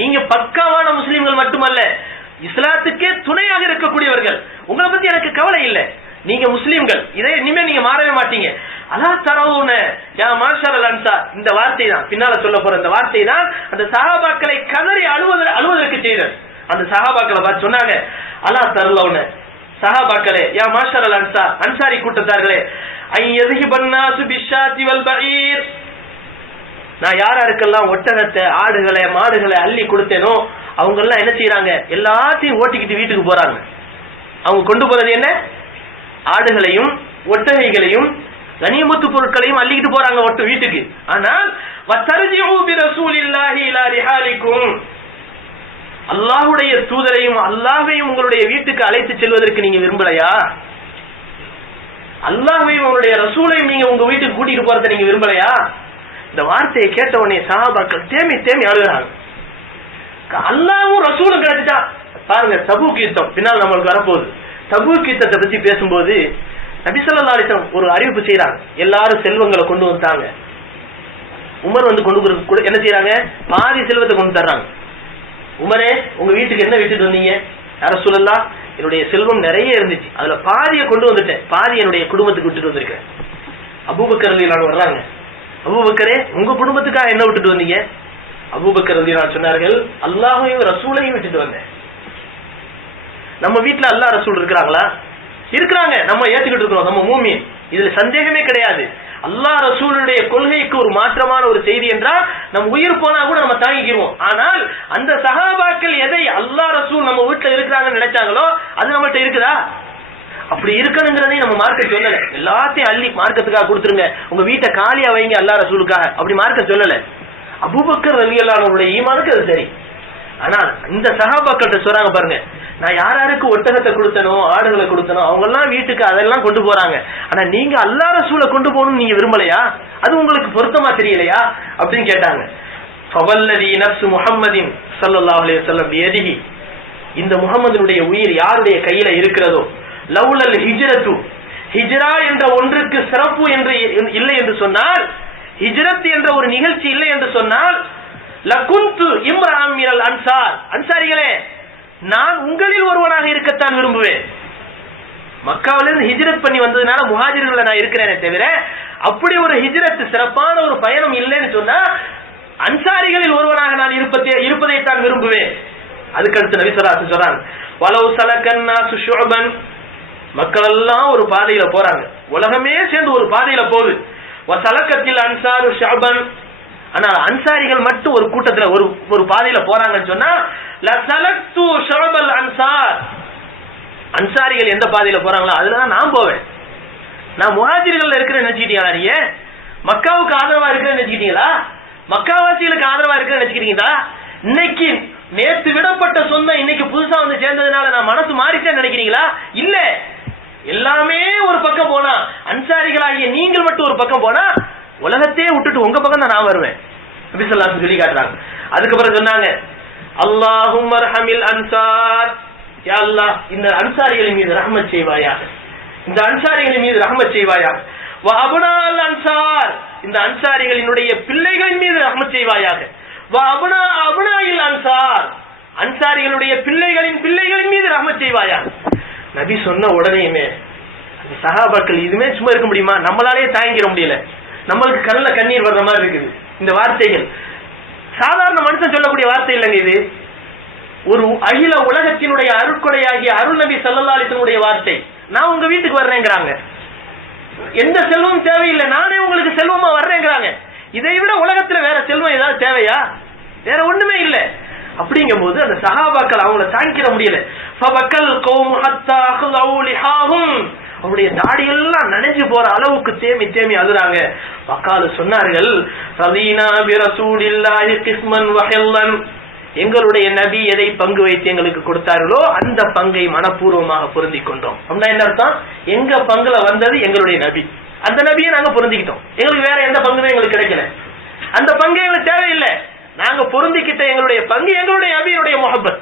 நீங்க பக்காவான முஸ்லிம்கள் மட்டுமல்ல, இஸ்லாத்துக்கே துணையாக இருக்கக்கூடியவர்கள். உங்களை பத்தி எனக்கு கவலை இல்லை, நீங்க முஸ்லிம்கள், இதை இனிமே நீங்க மாறவே மாட்டீங்க. அலா தரவுன யா மாஷரல் அன்சார். இந்த வார்த்தை தான் பின்னால சொல்ல போற இந்த வார்த்தை தான் அந்த சஹாபாக்களை கதறி அழுவதற்கு செய்தது. அந்த சஹாபாக்களை பார்த்து சொன்னாங்க, அலா தரவுன சஹாபாக்களே, யா மாஷரல் அன்சார், அன்சாரி கூட்டத்தார்களே, ஐயதுஹிபன்னாசு பிஷ்ஷாத்தி வல் பஈர். நான் யாருக்கெல்லாம் ஒட்டகத்தை, ஆடுகளை, மாடுகளை அள்ளி கொடுத்தேனோ அவங்க எல்லாம் என்ன செய்யறாங்க? எல்லாத்தையும் ஓட்டிக்கிட்டு வீட்டுக்கு போறாங்க. அவங்க கொண்டு போறது என்ன? ஆடுகளையும் ஒட்டகைகளையும் கனிமத்து பொருட்களையும் அள்ளிக்கிட்டு போறாங்க வீட்டுக்கு. ஆனால் அல்லாஹ்வுடைய தூதரையும் அல்லாஹ்வையும் உங்களுடைய வீட்டுக்கு அழைத்து செல்வதற்கு நீங்க விரும்பலையா? அல்லாஹ்வையும் உங்களுடைய ரசூலையும் நீங்க உங்க வீட்டுக்கு கூட்டிட்டு போறதை நீங்க விரும்பலையா? இந்த வார்த்தையை கேட்ட உடனே சஹாபாக்கள் தேமி தேமி அழுகிறாங்க. அல்லாஹ்வும் ரசூலும் கிடைச்சிட்டா பாருங்க. தபூக் யுத்தம் பின்னால் நம்மளுக்கு வரப்போகுது. தபூக் யுத்தத்தை பத்தி பேசும்போது நபி ஸல்லல்லாஹு அலைஹி வஸல்லம் ஒரு அறிவிப்பு செய்யறாங்க. எல்லாரும் செல்வங்களை கொண்டு வந்துட்டாங்க. உமர் வந்து கொண்டு என்ன செய்யறாங்க? பாதி செல்வத்தை கொண்டு தர்றாங்க. உமரே, உங்க வீட்டுக்கு என்ன விட்டுட்டு வந்தீங்க? யா ரசூலல்லாஹ், என்னுடைய செல்வம் நிறைய இருந்துச்சு, அதுல பாதியை கொண்டு வந்துட்டேன், பாதி என்னுடைய குடும்பத்துக்கு விட்டுட்டு வந்திருக்கேன். அபூபக்கர் ரலியல்லாஹு வர்றாங்க. அபூபக்கரே, உங்க குடும்பத்துக்காக என்ன விட்டுட்டு வந்தீங்க? அபூபக்கர் ரலியல்லாஹு சொன்னார்கள், அல்லாஹ்வையும் ரசூலையும் விட்டுட்டு வந்தேன். நம்ம வீட்டுல அல்லாஹ் ரசூல் இருக்கிறாங்களா? இருக்கிறாங்க, நம்ம ஏத்துக்கிட்டு இருக்கிறோம், நம்ம மூமின், இதுல சந்தேகமே கிடையாது. அல்லாஹ் ரசூலுடைய கொள்கைக்கு ஒரு மாற்றமான ஒரு செய்தி என்றால் நம்ம உயிர் போனா கூட நம்ம தாங்கிக்கிறோம். ஆனால் அந்த சஹாபாக்கள் எதை அல்லாஹ் ரசூல் நம்ம வீட்டுல இருக்கிறாங்கன்னு நினைச்சாங்களோ அது நம்மள்ட்ட இருக்குதா? அப்படி இருக்கணுங்கிறதையும் நம்ம மார்க்க சொல்லல. எல்லாத்தையும் அள்ளி மார்க்கத்துக்காக கொடுத்துருங்க, உங்க வீட்டை காலியா வைங்க அல்லாஹ் ரசூலுக்காக, அப்படி மார்க்க சொல்லல. அபூபக்கர் ரலியல்லாஹு அன்ஹுடைய ஈமானுக்கு அது சரி. ஆனா இந்த சஹாபாக்கள்ட்ட சொல்றாங்க பாருங்க, நான் யாருக்கு ஒட்டகத்தை கொடுத்தனோ, ஆடுகளை கொடுத்தனோ, அவங்க எல்லாம் வீட்டுக்கு அதெல்லாம் கொண்டு போறாங்க. ஆனா நீங்க அல்லாஹ் ரசூலை கொண்டு போகணும்னு நீங்க விரும்பலையா? அது உங்களுக்கு பொருத்தமா தெரியலையா அப்படின்னு கேட்டாங்க. ஃபவல்லதி நஃப்சு முஹம்மதின் ஸல்லல்லாஹு அலைஹி வஸல்லம் பியதிஹி. இந்த முஹம்மதினுடைய உயிர் யாருடைய கையில இருக்கிறதோ, லவ்லல் ஹிஜ்ரத்து, ஹிஜ்ரா என்ற ஒன்றுக்கு சிறப்பு என்று இல்லை என்று சொன்னால், ஹிஜ்ரத் என்ற ஒரு நிகழ்ச்சி இல்லை என்று சொன்னால், லகுந்து இம்ரான் மினல் அன்சார், அன்சாரிகளே நான் உங்களில் ஒருவனாக இருக்கத்தான் விரும்புவேன். மக்காவிலிருந்து ஹிஜ்ரத் பண்ணி வந்ததுனால முஹாஜிர்கள்ல நான் இருக்கிறேனே தவிர அப்படி ஒரு ஹிஜ்ரத் சிறப்பான ஒரு பயணம் இல்லைன்னு சொன்னா அன்சாரிகளில் ஒருவனாக நான் இருப்பதைத்தான் விரும்புவேன். அதுக்கு அடுத்து நபி ஸல்லல்லாஹு அலைஹி வஸல்லம் சொல்றாங்க, வலவ் ஸலகன்னாசு ஷுஅபன், மக்கள் எல்லாம் ஒரு பாதையில போறாங்க, உலகமே சேர்ந்து ஒரு பாதையில போகுது. வஸலகத்தில் அன்சாரு ஷுஅபன், ஆனா அன்சாரிகள் மட்டும் ஒரு கூட்டத்துல ஒரு பாதையில போறாங்கன்னு சொன்னா லஸலக்து ஷுஅபல் அன்சார், அன்சாரிகள் எந்த பாதையில போறாங்களோ அதுல நான் போவேன். நான் முஹாஜிர்கள் இருக்கிறேன்னு நினைச்சிட்டீங்களா? நீங்க மக்காவுக்கு ஆதரவா இருக்கிறேன்னு நினைச்சிட்டீங்களா? மக்காவாசிகளுக்கு ஆதரவா இருக்கிறேன்னு நினைச்சிட்டீங்களா? இன்னைக்கு நேத்து விடப்பட்ட சொந்தம் இன்னைக்கு புதுசா வந்து சேர்ந்ததுனால நான் மனசு மாறிட்டேன்னு நினைக்கிறீங்களா? இல்ல, எல்லாமே ஒரு பக்கம் போனா, அன்சாரிகளாகிய நீங்கள் மட்டும் ஒரு பக்கம் போனா உலகத்தையே விட்டுட்டு உங்க பக்கம் தான் நான் வருவேன் நபி ஸல்லல்லாஹு அலைஹி வஸல்லம் சொல்லி காட்டுறாங்க. அதுக்கப்புறம் சொன்னாங்க, அல்லாஹும்ம அர்ஹமில் அன்சார், யா அல்லாஹ் இந்த அன்சாரிகளின் மீது ரஹ்மத் செய்வாயாக, இந்த அன்சாரிகளின் மீது ரஹ்மத் செய்வாயாக. வ அப்னால் அன்சார், இந்த அன்சாரிகளினுடைய பிள்ளைகளின் மீது ரஹ்மத் செய்வாயாக. வ அப்னாஇல் அன்சார், அன்சாரிகளுடைய பிள்ளைகளின் பிள்ளைகளின் மீது ரஹ்மத் செய்வாயா. நபி சொன்ன உடனேயுமே அந்த சஹாபாக்கள் இதுமே சும்மா இருக்க முடியுமா? நம்மளாலே தாங்கிட முடியல, நம்மளுக்கு கண்ணுல கண்ணீர் வர்ற மாதிரி இருக்குது. இந்த வார்த்தைகள் சாதாரண மனுஷன் சொல்லக்கூடிய வார்த்தை இல்லைங்க, இது ஒரு அகில உலகத்தினுடைய அருட்கொடையாகிய அருள் நபி ஸல்லல்லாஹு அலைஹி வஸல்லம் வார்த்தை. நான் உங்க வீட்டுக்கு வர்றேங்கிறாங்க, எந்த செல்வம் தேவையில்லை, நானே உங்களுக்கு செல்வமா வர்றேங்கிறாங்க. இதை விட உலகத்துல வேற செல்வம் ஏதாவது தேவையா? வேற ஒண்ணுமே இல்லை. அப்படிங்கும் போது அந்த சஹாபாக்கள் அவங்கள தாங்கிட முடியல. அவருடைய தாடியெல்லாம் நனைஞ்சு போற அளவுக்கு தேமி தேமி அழுறாங்க. வக்காலு சொன்னார்கள், எங்களுடைய நபி எதை பங்கு வைத்து எங்களுக்கு கொடுத்தார்களோ அந்த பங்கை மனப்பூர்வமாக பொருந்தி கொண்டோம். அப்படின்னா என்ன அர்த்தம்? எங்க பங்குல வந்தது எங்களுடைய நபி, அந்த நபியை நாங்க பொருந்திக்கிட்டோம். எங்களுக்கு வேற எந்த பங்குமே எங்களுக்கு கிடைக்கல, அந்த பங்கு எங்களுக்கு தேவையில்லை. நாங்க பொருந்திக்கிட்ட எங்களுடைய பங்கு எங்களுடைய நபியினுடைய முஹப்பத்,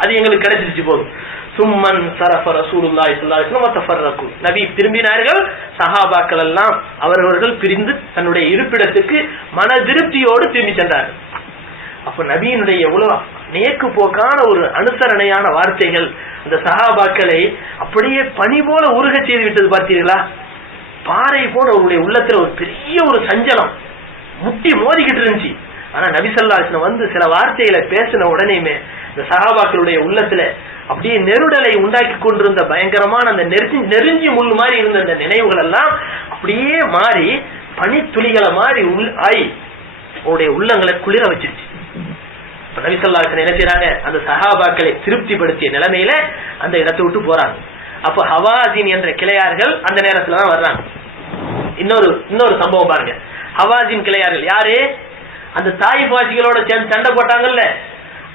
அது எங்களுக்கு கிடைச்சிருச்சு போதும். சும்மன் சரஃப ரசூலுல்லாஹி ஸல்லல்லாஹு அலைஹி வஸல்லம் தஃபர்ரகு. நபி திரும்பினார்கள், சஹாபாக்கள் எல்லாம் அவரவர்கள் பிரிந்து தன்னுடைய இருப்பிடத்துக்கு மன திருப்தியோடு திரும்பி சென்றார்கள். அப்ப நபியினுடைய எவ்வளவு நேக்கு போக்கான ஒரு அனுசரணையான வார்த்தைகள் அந்த சஹாபாக்களை அப்படியே பனி போல உருக செய்து விட்டது. பார்த்தீர்களா? பாறை போல அவருடைய உள்ளத்துல ஒரு பெரிய ஒரு சஞ்சலம் முட்டி மோதிக்கிட்டு இருந்துச்சு. ஆனா நபி ஸல்லல்லாஹு அலைஹி வஸல்லம் வந்து சில வார்த்தைகளை பேசின உடனேயுமே இந்த சஹாபாக்களுடைய உள்ளத்துல அப்படியே நெருடலை உண்டாக்கி கொண்டிருந்த பயங்கரமான அந்த நெருஞ்சி முள் மாதிரி இருந்த அந்த நினைவுகள் எல்லாம் அப்படியே மாறி பனித்துளிகளை மாறி ஆய் அவருடைய உள்ளங்களை குளிர வச்சிருச்சு. நபி ஸல்லல்லாஹு அலைஹி வஸல்லம் என்ன செய்றாங்க? அந்த சஹாபாக்களை திருப்திப்படுத்திய நிலைமையில அந்த இடத்தை விட்டு போறாங்க. அப்ப ஹவாஸின் என்ற கிளையார்கள் அந்த நேரத்துல தான் வர்றாங்க. இன்னொரு சம்பவம் பாருங்க. ஹவாஸின் கிளையார்கள் யாரு? அந்த தாயிஃப் வாசிகளோட சேர்ந்து சண்டை போட்டாங்கல்ல,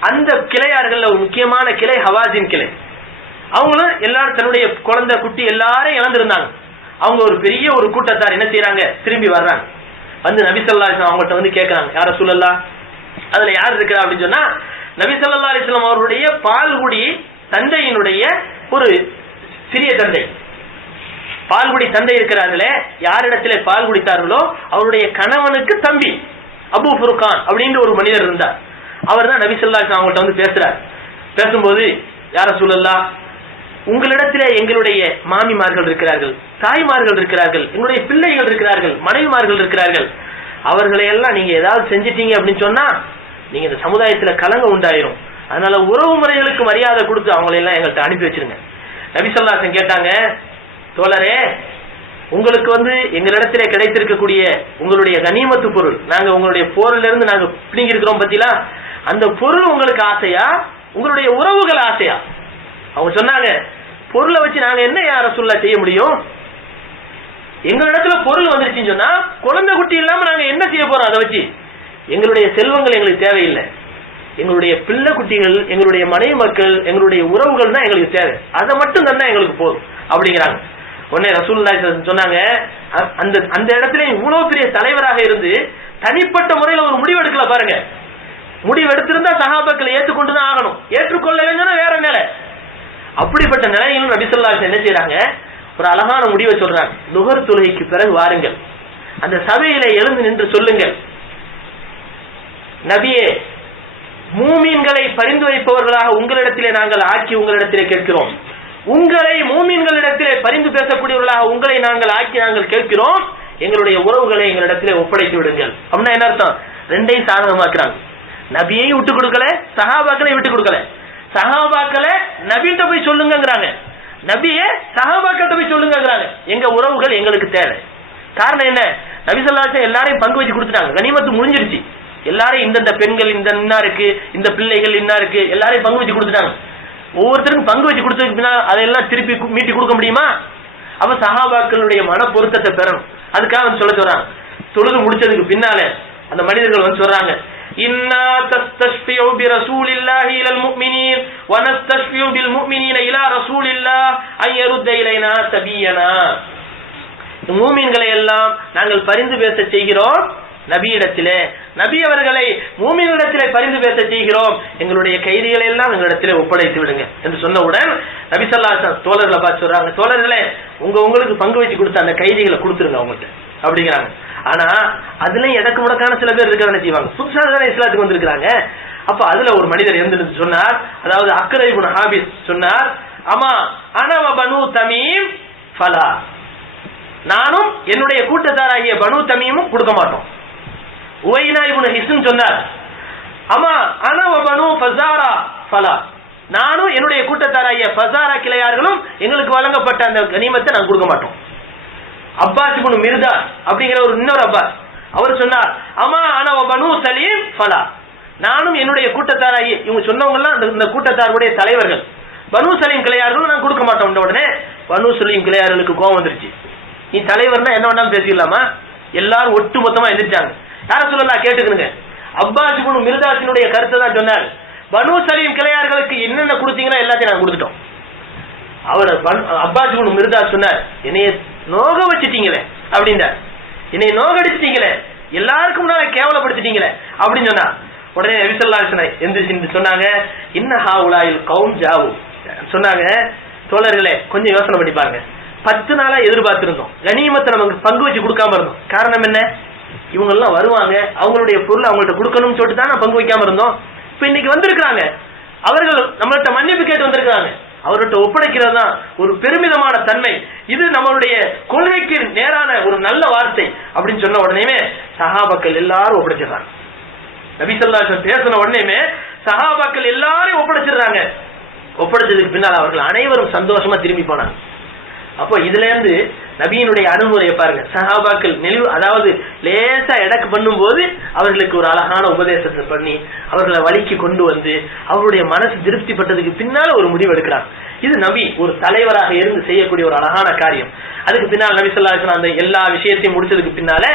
அந்த கிளையார்கள் ஒரு முக்கியமான கிளை ஹவாஸின் கிளை. அவங்களும் எல்லாரும் தன்னுடைய குழந்தை குட்டி எல்லாரும் இழந்திருந்தாங்க. அவங்க ஒரு பெரிய ஒரு கூட்டத்தார் என்ன செய்யறாங்க? திரும்பி வர்றாங்க. வந்து நபி ஸல்லல்லாஹு அலைஹி வஸல்லம் அவங்கள்ட்ட வந்து கேட்கறாங்க, யார ரசூலல்லாஹ் அதுல யார் இருக்கிறா அப்படின்னு சொன்னா, நபி ஸல்லல்லாஹு அலைஹி வஸல்லம் அவருடைய பால்குடி தந்தையினுடைய ஒரு சிறிய தந்தை, பால்குடி தந்தை இருக்கிறார்களே, யாரிடத்திலே பால் குடித்தார்களோ அவருடைய கணவனுக்கு தம்பி அபூ ஃபுர்கான் அப்படின்ற ஒரு மனிதர் இருந்தார். அவர் தான் நபி ஸல்லல்லாஹு அலைஹி வஸல்லம் அவங்கள்ட்ட வந்து பேசுறார். பேசும்போது, யார ரசூலல்லாஹ் உங்களிடத்திலே எங்களுடைய மாமிமார்கள் இருக்கிறார்கள், தாய்மார்கள் இருக்கிறார்கள், எங்களுடைய பிள்ளைகள் இருக்கிறார்கள், மனைவிமார்கள் இருக்கிறார்கள். அவர்களை எல்லாம் நீங்க ஏதாவது செஞ்சிட்டீங்க அப்படின்னு சொன்னா நீங்க இந்த சமுதாயத்துல கலங்க உண்டாயிரும். அதனால உறவு முறைகளுக்கு மரியாதை கொடுத்து அவங்களை எல்லாம் எங்கள்கிட்ட அனுப்பி வச்சிருங்க. நபி ஸல்லல்லாஹு அலைஹி வஸல்லம் கேட்டாங்க, தோழரே உங்களுக்கு வந்து எங்களிடத்திலே கிடைத்திருக்கக்கூடிய உங்களுடைய கனிமத்து பொருள், நாங்க உங்களுடைய போரில இருந்து நாங்க பிடிங்கி இருக்கிறோம் பத்திலா, அந்த பொருள் உங்களுக்கு ஆசையா, உங்களுடைய உறவுகள் ஆசையா? அவங்க சொன்னாங்க, பொருளை வச்சு நாங்க என்ன யார சொல்ல செய்ய முடியும்? எங்களிடத்துல பொருள் வந்துருச்சுன்னு சொன்னா குழந்தை குட்டி இல்லாம நாங்க என்ன செய்ய போறோம்? அதை வச்சு எங்களுடைய செல்வங்கள் எங்களுக்கு தேவையில்லை, எங்களுடைய பிள்ளை குட்டிகள், எங்களுடைய மனைவி மக்கள், எங்களுடைய உறவுகள் தான் எங்களுக்கு தேவை, அதை மட்டும் தந்தா எங்களுக்கு போதும் அப்படிங்கிறாங்க. உடனே ரசூலுல்லாஹி ஸல்லல்லாஹு அலைஹி வஸல்லம் சொன்னாங்க, அந்த இடத்துல இவ்வளவு பெரிய தலைவராக இருந்து தனிப்பட்ட முறையில ஒரு முடிவு எடுக்கல பாருங்க. முடிவு எடுத்திருந்தா சஹாபாக்களை ஏற்றுக்கொண்டுதான் ஆகணும், ஏற்றுக்கொள்ளலைன்னா வேற நிலை. அப்படிப்பட்ட நிலையிலும் நபி ஸல்லல்லாஹு அலைஹி வஸல்லம் என்ன செய்யறாங்க? ஒரு அழகான முடிவை சொல்றாங்க. லுஹர் தொழுகைக்கு பிறகு வாருங்கள், அந்த சபையில எழுந்து நின்று சொல்லுங்கள், நபியே மூமீன்களை பரிந்துரைப்பவர்களாக உங்களிடத்திலே நாங்கள் ஆக்கி உங்களிடத்திலே கேட்கிறோம், உங்களை மூமீன்களிடத்திலே பரிந்து பேசக்கூடியவர்களாக உங்களை நாங்கள் ஆக்கி நாங்கள் கேட்கிறோம், எங்களுடைய உறவுகளை எங்களிடத்திலே ஒப்படைத்து விடுங்கள். அப்படின்னா என்ன அர்த்தம்? ரெண்டையும் சாதகமாக்குறாங்க. நபியையும் விட்டு கொடுக்கல, சஹாபாக்களை விட்டு கொடுக்கல. சஹாபாக்களை நபிகிட்ட போய் சொல்லுங்கிறாங்க, நபியே சஹாபாக்கிட்ட போய் சொல்லுங்கிறாங்க, எங்க உறவுகள் எங்களுக்கு தேவை. காரணம் என்ன? நபி ஸல்லல்லாஹு அலைஹி வஸல்லம் எல்லாரையும் பங்கு வச்சு கொடுத்துட்டாங்க, கனிமத்து முடிஞ்சிருச்சு. எல்லாரையும் இந்த பெண்கள் இந்த இன்னா இருக்கு, இந்த பிள்ளைகள் இன்னா இருக்கு, எல்லாரையும் பங்கு வச்சு கொடுத்துட்டாங்க. ஒவ்வொருத்தருக்கும் பங்கு வச்சு கொடுத்ததுக்கு பின்னால் அதையெல்லாம் திருப்பி மீட்டி கொடுக்க முடியுமா? அப்ப சஹாபாக்களுடைய மன பொருத்தத்தை பெறணும். அதுக்காக வந்து சொல்ல சொல்றாங்க. தொழுது முடிச்சதுக்கு பின்னால அந்த மனிதர்கள் வந்து சொல்றாங்க, இன்னா தஸ்தஷ்ஃபியு பிரசூலில்லாஹி இலல் முஃமினீன் வ நஸ்தஷ்ஃபியு பில் முஃமினீன இலா ரசூலில்லாஹ் அய்யருத இலைனா சபியனா. மூமின்களை எல்லாம் நாங்கள் பரிந்து பேச செய்கிறோம் நபியிடத்திலே, நபி அவர்களை மூமின்களிடத்திலே பரிந்து பேச செய்கிறோம், எங்களுடைய கைதிகளை எல்லாம் எங்களிடத்திலே ஒப்படைத்து விடுங்க என்று சொன்னவுடன் நபி ஸல்லல்லாஹு அலைஹி வஸல்லம் தோழர்களை பார்த்து சொல்றாங்க, தோழர்களே உங்களுக்கு பங்கு வச்சு கொடுத்த அந்த கைதிகளை கொடுத்துருங்க அவங்கள்ட்ட அப்படிங்கிறாங்க. ஆனா அதுலயும் எடக்கு முடக்கான சில பேர் இருக்க செய்வாங்க, புதுசாக இஸ்லாத்துக்கு வந்திருக்கிறாங்க. அப்ப அதுல ஒரு மனிதர் இருந்து சொன்னார், அதாவது அக்ரா இப்னு ஹாபிஸ் சொன்னார், அமா அனா வ பனு தமீம் ஃபலா, நானும் என்னுடைய கூட்டத்தாராகிய பனு தமீமும் கொடுக்க மாட்டோம். உவைனா இப்னு ஹிஸ்ன் சொன்னார், அமா அனா வ பனு ஃபஸாரா ஃபலா, நானும் என்னுடைய கூட்டத்தாராகிய ஃபஸாரா கிளையார்களும் எங்களுக்கு வழங்கப்பட்ட அந்த கனிமத்தை நாங்கள் கொடுக்க மாட்டோம். அப்பாஸ் இப்னு மிர்தாஸ் அப்படிங்கிற ஒரு இன்னொரு அப்பாஸ் அவர் சொன்னார், அமா அனா வ பனு சலீம் ஃபலா, நானும் என்னுடைய கூட்டத்தாராகிய, இவங்க சொன்னவங்க எல்லாம் இந்த கூட்டத்தாருடைய தலைவர்கள், பனு சலீம் கிளையார்களும் நான் கொடுக்க மாட்டோம். உடனே பனு சலீம் கிளையார்களுக்கு கோபம் வந்துருச்சு, நீ தலைவர்னா என்ன வேணாலும் பேசிடலாமா? எல்லாரும் ஒட்டு மொத்தமா எதிர்த்தாங்க. யார சொல்லலாம் கேட்டுக்கணுங்க, அப்பாஸ் இப்னு மிர்தாஸினுடைய கருத்தை தான் சொன்னார். பனு சலீம் கிளையார்களுக்கு என்னென்ன கொடுத்தீங்களோ எல்லாத்தையும் நான் கொடுத்துட்டோம். அவர் அப்பாஸ் இப்னு மிர்தாஸ் சொன்னார், என்னைய நோக வச்சுட்டீங்களே அப்படின்றார், என்னைய நோகடிச்சிட்டீங்களே, எல்லாருக்கும் முன்னால கேவலப்படுத்திட்டீங்களே அப்படின்னு சொன்னா. உடனே நபி ஸல்லல்லாஹு அலைஹி வஸல்லம் எந்திரிச்சு சொன்னாங்க, இன்னஹா உலாயில் கௌம் ஜாவு, சொன்னாங்க, தோழர்களே கொஞ்சம் யோசனை பண்ணி பாருங்க, 10 நாளா எதிர்பார்த்திருந்தோம், கனிமத்தை நமக்கு பங்கு வச்சு கொடுக்காம இருந்தோம். காரணம் என்ன? இவங்க எல்லாம் வருவாங்க, அவங்களுடைய பொருள் அவங்கள்ட்ட கொடுக்கணும்னு சொல்லிட்டு தான் பங்கு வைக்காம இருந்தோம். இப்ப இன்னைக்கு வந்திருக்கிறாங்க, அவர்கள் நம்மள்ட்ட மன்னிப்பு கேட்டு வந்திருக்கிறாங்க, அவர்கிட்ட ஒப்படைக்கிறது தான் ஒரு பெருமிதமான தன்மை, இது நம்மளுடைய கொள்கைக்கு நேரான ஒரு நல்ல வார்த்தை அப்படின்னு சொன்ன உடனே சஹாபாக்கள் எல்லாரும் ஒப்படைச்சிடறாங்க. நபி ஸல்லல்லாஹு அலைஹி வஸல்லம் பேசின உடனே சஹாபாக்கள் எல்லாரும் ஒப்படைச்சிடுறாங்க. ஒப்படைச்சதுக்கு பின்னால் அவர்கள் அனைவரும் சந்தோஷமா திரும்பி போனாங்க. அப்போ இதுல இருந்து நபியினுடைய அணுகுமுறையை பாருங்க, சஹாபாக்கள் நெளிவு, அதாவது லேசா எடக்கு பண்ணும் போது அவர்களுக்கு ஒரு அழகான உபதேசத்தை பண்ணி அவர்களை வழிக்கு கொண்டு வந்து அவருடைய மனசு திருப்தி பட்டதுக்கு பின்னால ஒரு முடிவு எடுக்கிறாங்க. இது நபி ஒரு தலைவராக இருந்து செய்யக்கூடிய ஒரு அழகான காரியம். அதுக்கு பின்னால் நபி ஸல்லல்லாஹு அலைஹி வஸல்லம் அந்த எல்லா விஷயத்தையும் முடிச்சதுக்கு பின்னால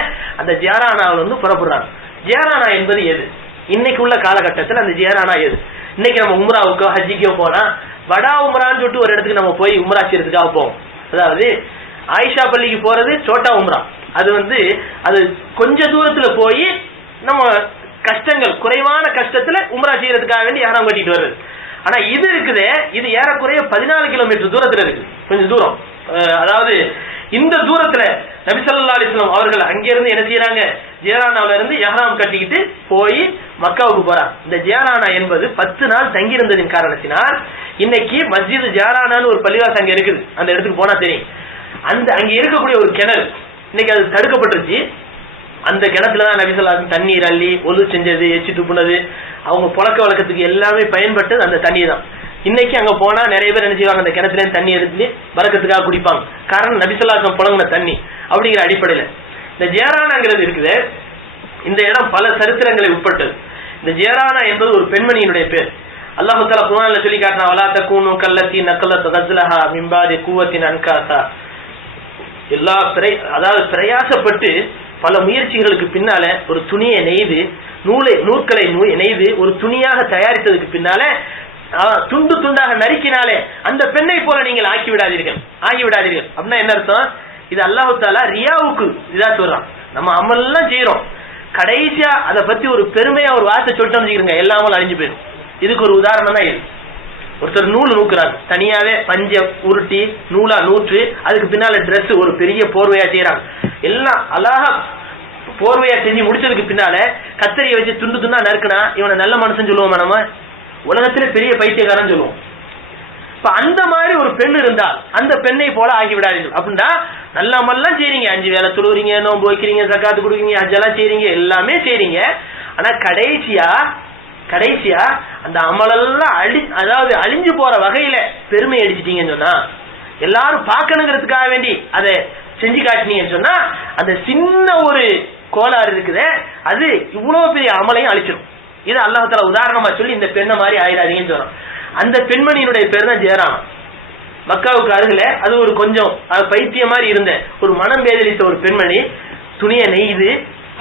அந்த ஜியாரானாவில் வந்து புறப்படுறாங்க. ஜியாரானா என்பது எது? இன்னைக்கு உள்ள காலகட்டத்தில் அந்த ஜியாரானா எது? இன்னைக்கு நம்ம உம்ராவுக்கோ ஹஜ்ஜிக்கோ போனா வடா உம்ரான்னு சொல்லிட்டு ஒரு இடத்துக்கு நம்ம போய் உம்ரா செய்யறதுக்காக போவோம். அதாவது ஆயிஷா பள்ளிக்கு போறது சோட்டா உம்ரா, அது வந்து அது கொஞ்ச தூரத்துல போய் நம்ம கஷ்டங்கள் குறைவான கஷ்டத்துல உம்ரா செய்யறதுக்காக வேண்டி யாரும் கட்டிட்டு வருது. ஆனா இது இருக்குதே, இது ஏறக்குறைய 14 கிலோமீட்டர் தூரத்துல இருக்கு, கொஞ்சம் தூரம். அதாவது இந்த தூரத்துல நபி ஸல்லல்லாஹு அலைஹி வஸல்லம் அவர்கள் அங்கிருந்து என்ன செய்யறாங்க, ஜியாரானாவில இருந்து இஹ்ராம் கட்டிக்கிட்டு போய் மக்காவுக்கு போறாங்க. இந்த ஜியாரானா என்பது 10 நாள் தங்கி இருந்ததின் காரணத்தினால் இன்னைக்கு மஸ்ஜித் ஜியாரானான்னு ஒரு பள்ளிவாசல் அங்க இருக்குது, அந்த இடத்துக்கு போனா தெரியும். அந்த அங்க இருக்கக்கூடிய ஒரு கிணறு இன்னைக்கு அது தடுக்கப்பட்டுருச்சு. அந்த கிணத்துலதான் நபி ஸல்லல்லாஹு அலைஹி வஸல்லம் தண்ணீர் அள்ளி ஒது செஞ்சது, எச்சி துப்புனது, அவங்க புழக்க வழக்கத்துக்கு எல்லாமே பயன்பட்டது அந்த தண்ணி தான். இன்னைக்கு அங்க போனா நிறைய பேர் என்ன செய்வாங்க, அந்த கிணத்துல தண்ணி எடுத்து பறக்கத்துக்காக குடிப்பாங்க. காரணம் நபி ஸல்லல்லாஹு அலைஹி வஸல்லம் புழங்கின தண்ணி அப்படிங்கிற அடிப்படையில. இந்த ஜியாரானாங்கிறது இருக்குது, இந்த இடம் பல சரித்திரங்களை உட்பட்டது. இந்த ஜியாரானா என்பது ஒரு பெண்மணியினுடைய பேர். அல்லாஹ் தஆலா குர்ஆன்ல சொல்லி காட்டுறான், வலா தகூனு கல்லதி நகலத் கஸ்லஹா மின் பாதி குவத்தின் அன்காசா. எல்லா அதாவது பிரயாசப்பட்டு பல முயற்சிகளுக்கு பின்னால ஒரு துணியை நெய்து, நூற்களை நெய்து ஒரு துணியாக தயாரித்ததுக்கு பின்னால துண்டு துண்டாக நறுக்கினாலே அந்த பெண்ணை போல நீங்கள் ஆகிவிடாதீர்கள் அப்படின்னா என்ன அர்த்தம்? இது அல்லாஹ் தஆலா ரியாவுக்கு இதா சொல்றான். நம்ம அமல்லாம் செய்யறோம், கடைசியா அதை பத்தி ஒரு பெருமையா ஒரு வார்த்தை சொல்லிட்டோம் வச்சுக்கிறோங்க, எல்லாமே அழிஞ்சு போயிடும். இதுக்கு ஒரு உதாரணம் தான் இது. ஒருத்தர் நூல் நூக்குறாங்க, தனியாவே பஞ்ச உருட்டி நூலா நூற்று அதுக்கு பின்னால டிரெஸ் ஒரு பெரிய போர்வையா செய்யறாங்க. எல்லாம் அழகா போர்வையா செஞ்சு முடிச்சதுக்கு பின்னால கத்தரியை வச்சு துண்டு துண்டா நறுக்குனா இவனை நல்ல மனுஷன் சொல்லுவோம், நம்ம உலகத்திலே பெரிய பைத்தியக்காரன் சொல்லுவோம். இப்ப அந்த மாதிரி ஒரு பெண் இருந்தால் அந்த பெண்ணை போல ஆகிவிடாதீர்கள். அப்படின்னா நல்லாமெல்லாம் செய்றீங்க, 5 வேளை தொழுறீங்க, நோன்பு வைக்கிறீங்க, ஜகாத்து கொடுக்குறீங்க, ஹஜ்ஜெல்லாம் செய்றீங்க, எல்லாமே செய்றீங்க. ஆனா கடைசியா அந்த அமலெல்லாம் அதாவது அழிஞ்சு போற வகையில பெருமை அடிச்சிட்டீங்கன்னு சொன்னா, எல்லாரும் பார்க்கணுங்கிறதுக்காக வேண்டி அதை செஞ்சு காட்டினீங்கன்னு சொன்னா, அந்த சின்ன ஒரு கோளாறு இருக்குதே அது இவ்வளவு பெரிய அமலையும் அழிச்சிடும். இது அல்லாஹ் தஆலா உதாரணமா சொல்லி இந்த பெண்ணை மாதிரி ஆயிடாதீங்கன்னு சொல்றோம். அந்த பெண்மணியினுடைய பேர் தான் ஜியாரானா. மக்காவுக்கு அருகில அது ஒரு கொஞ்சம் பைத்திய மாதிரி இருந்த ஒரு மனம் பேதலித்த ஒரு பெண்மணி துணியை நெய்து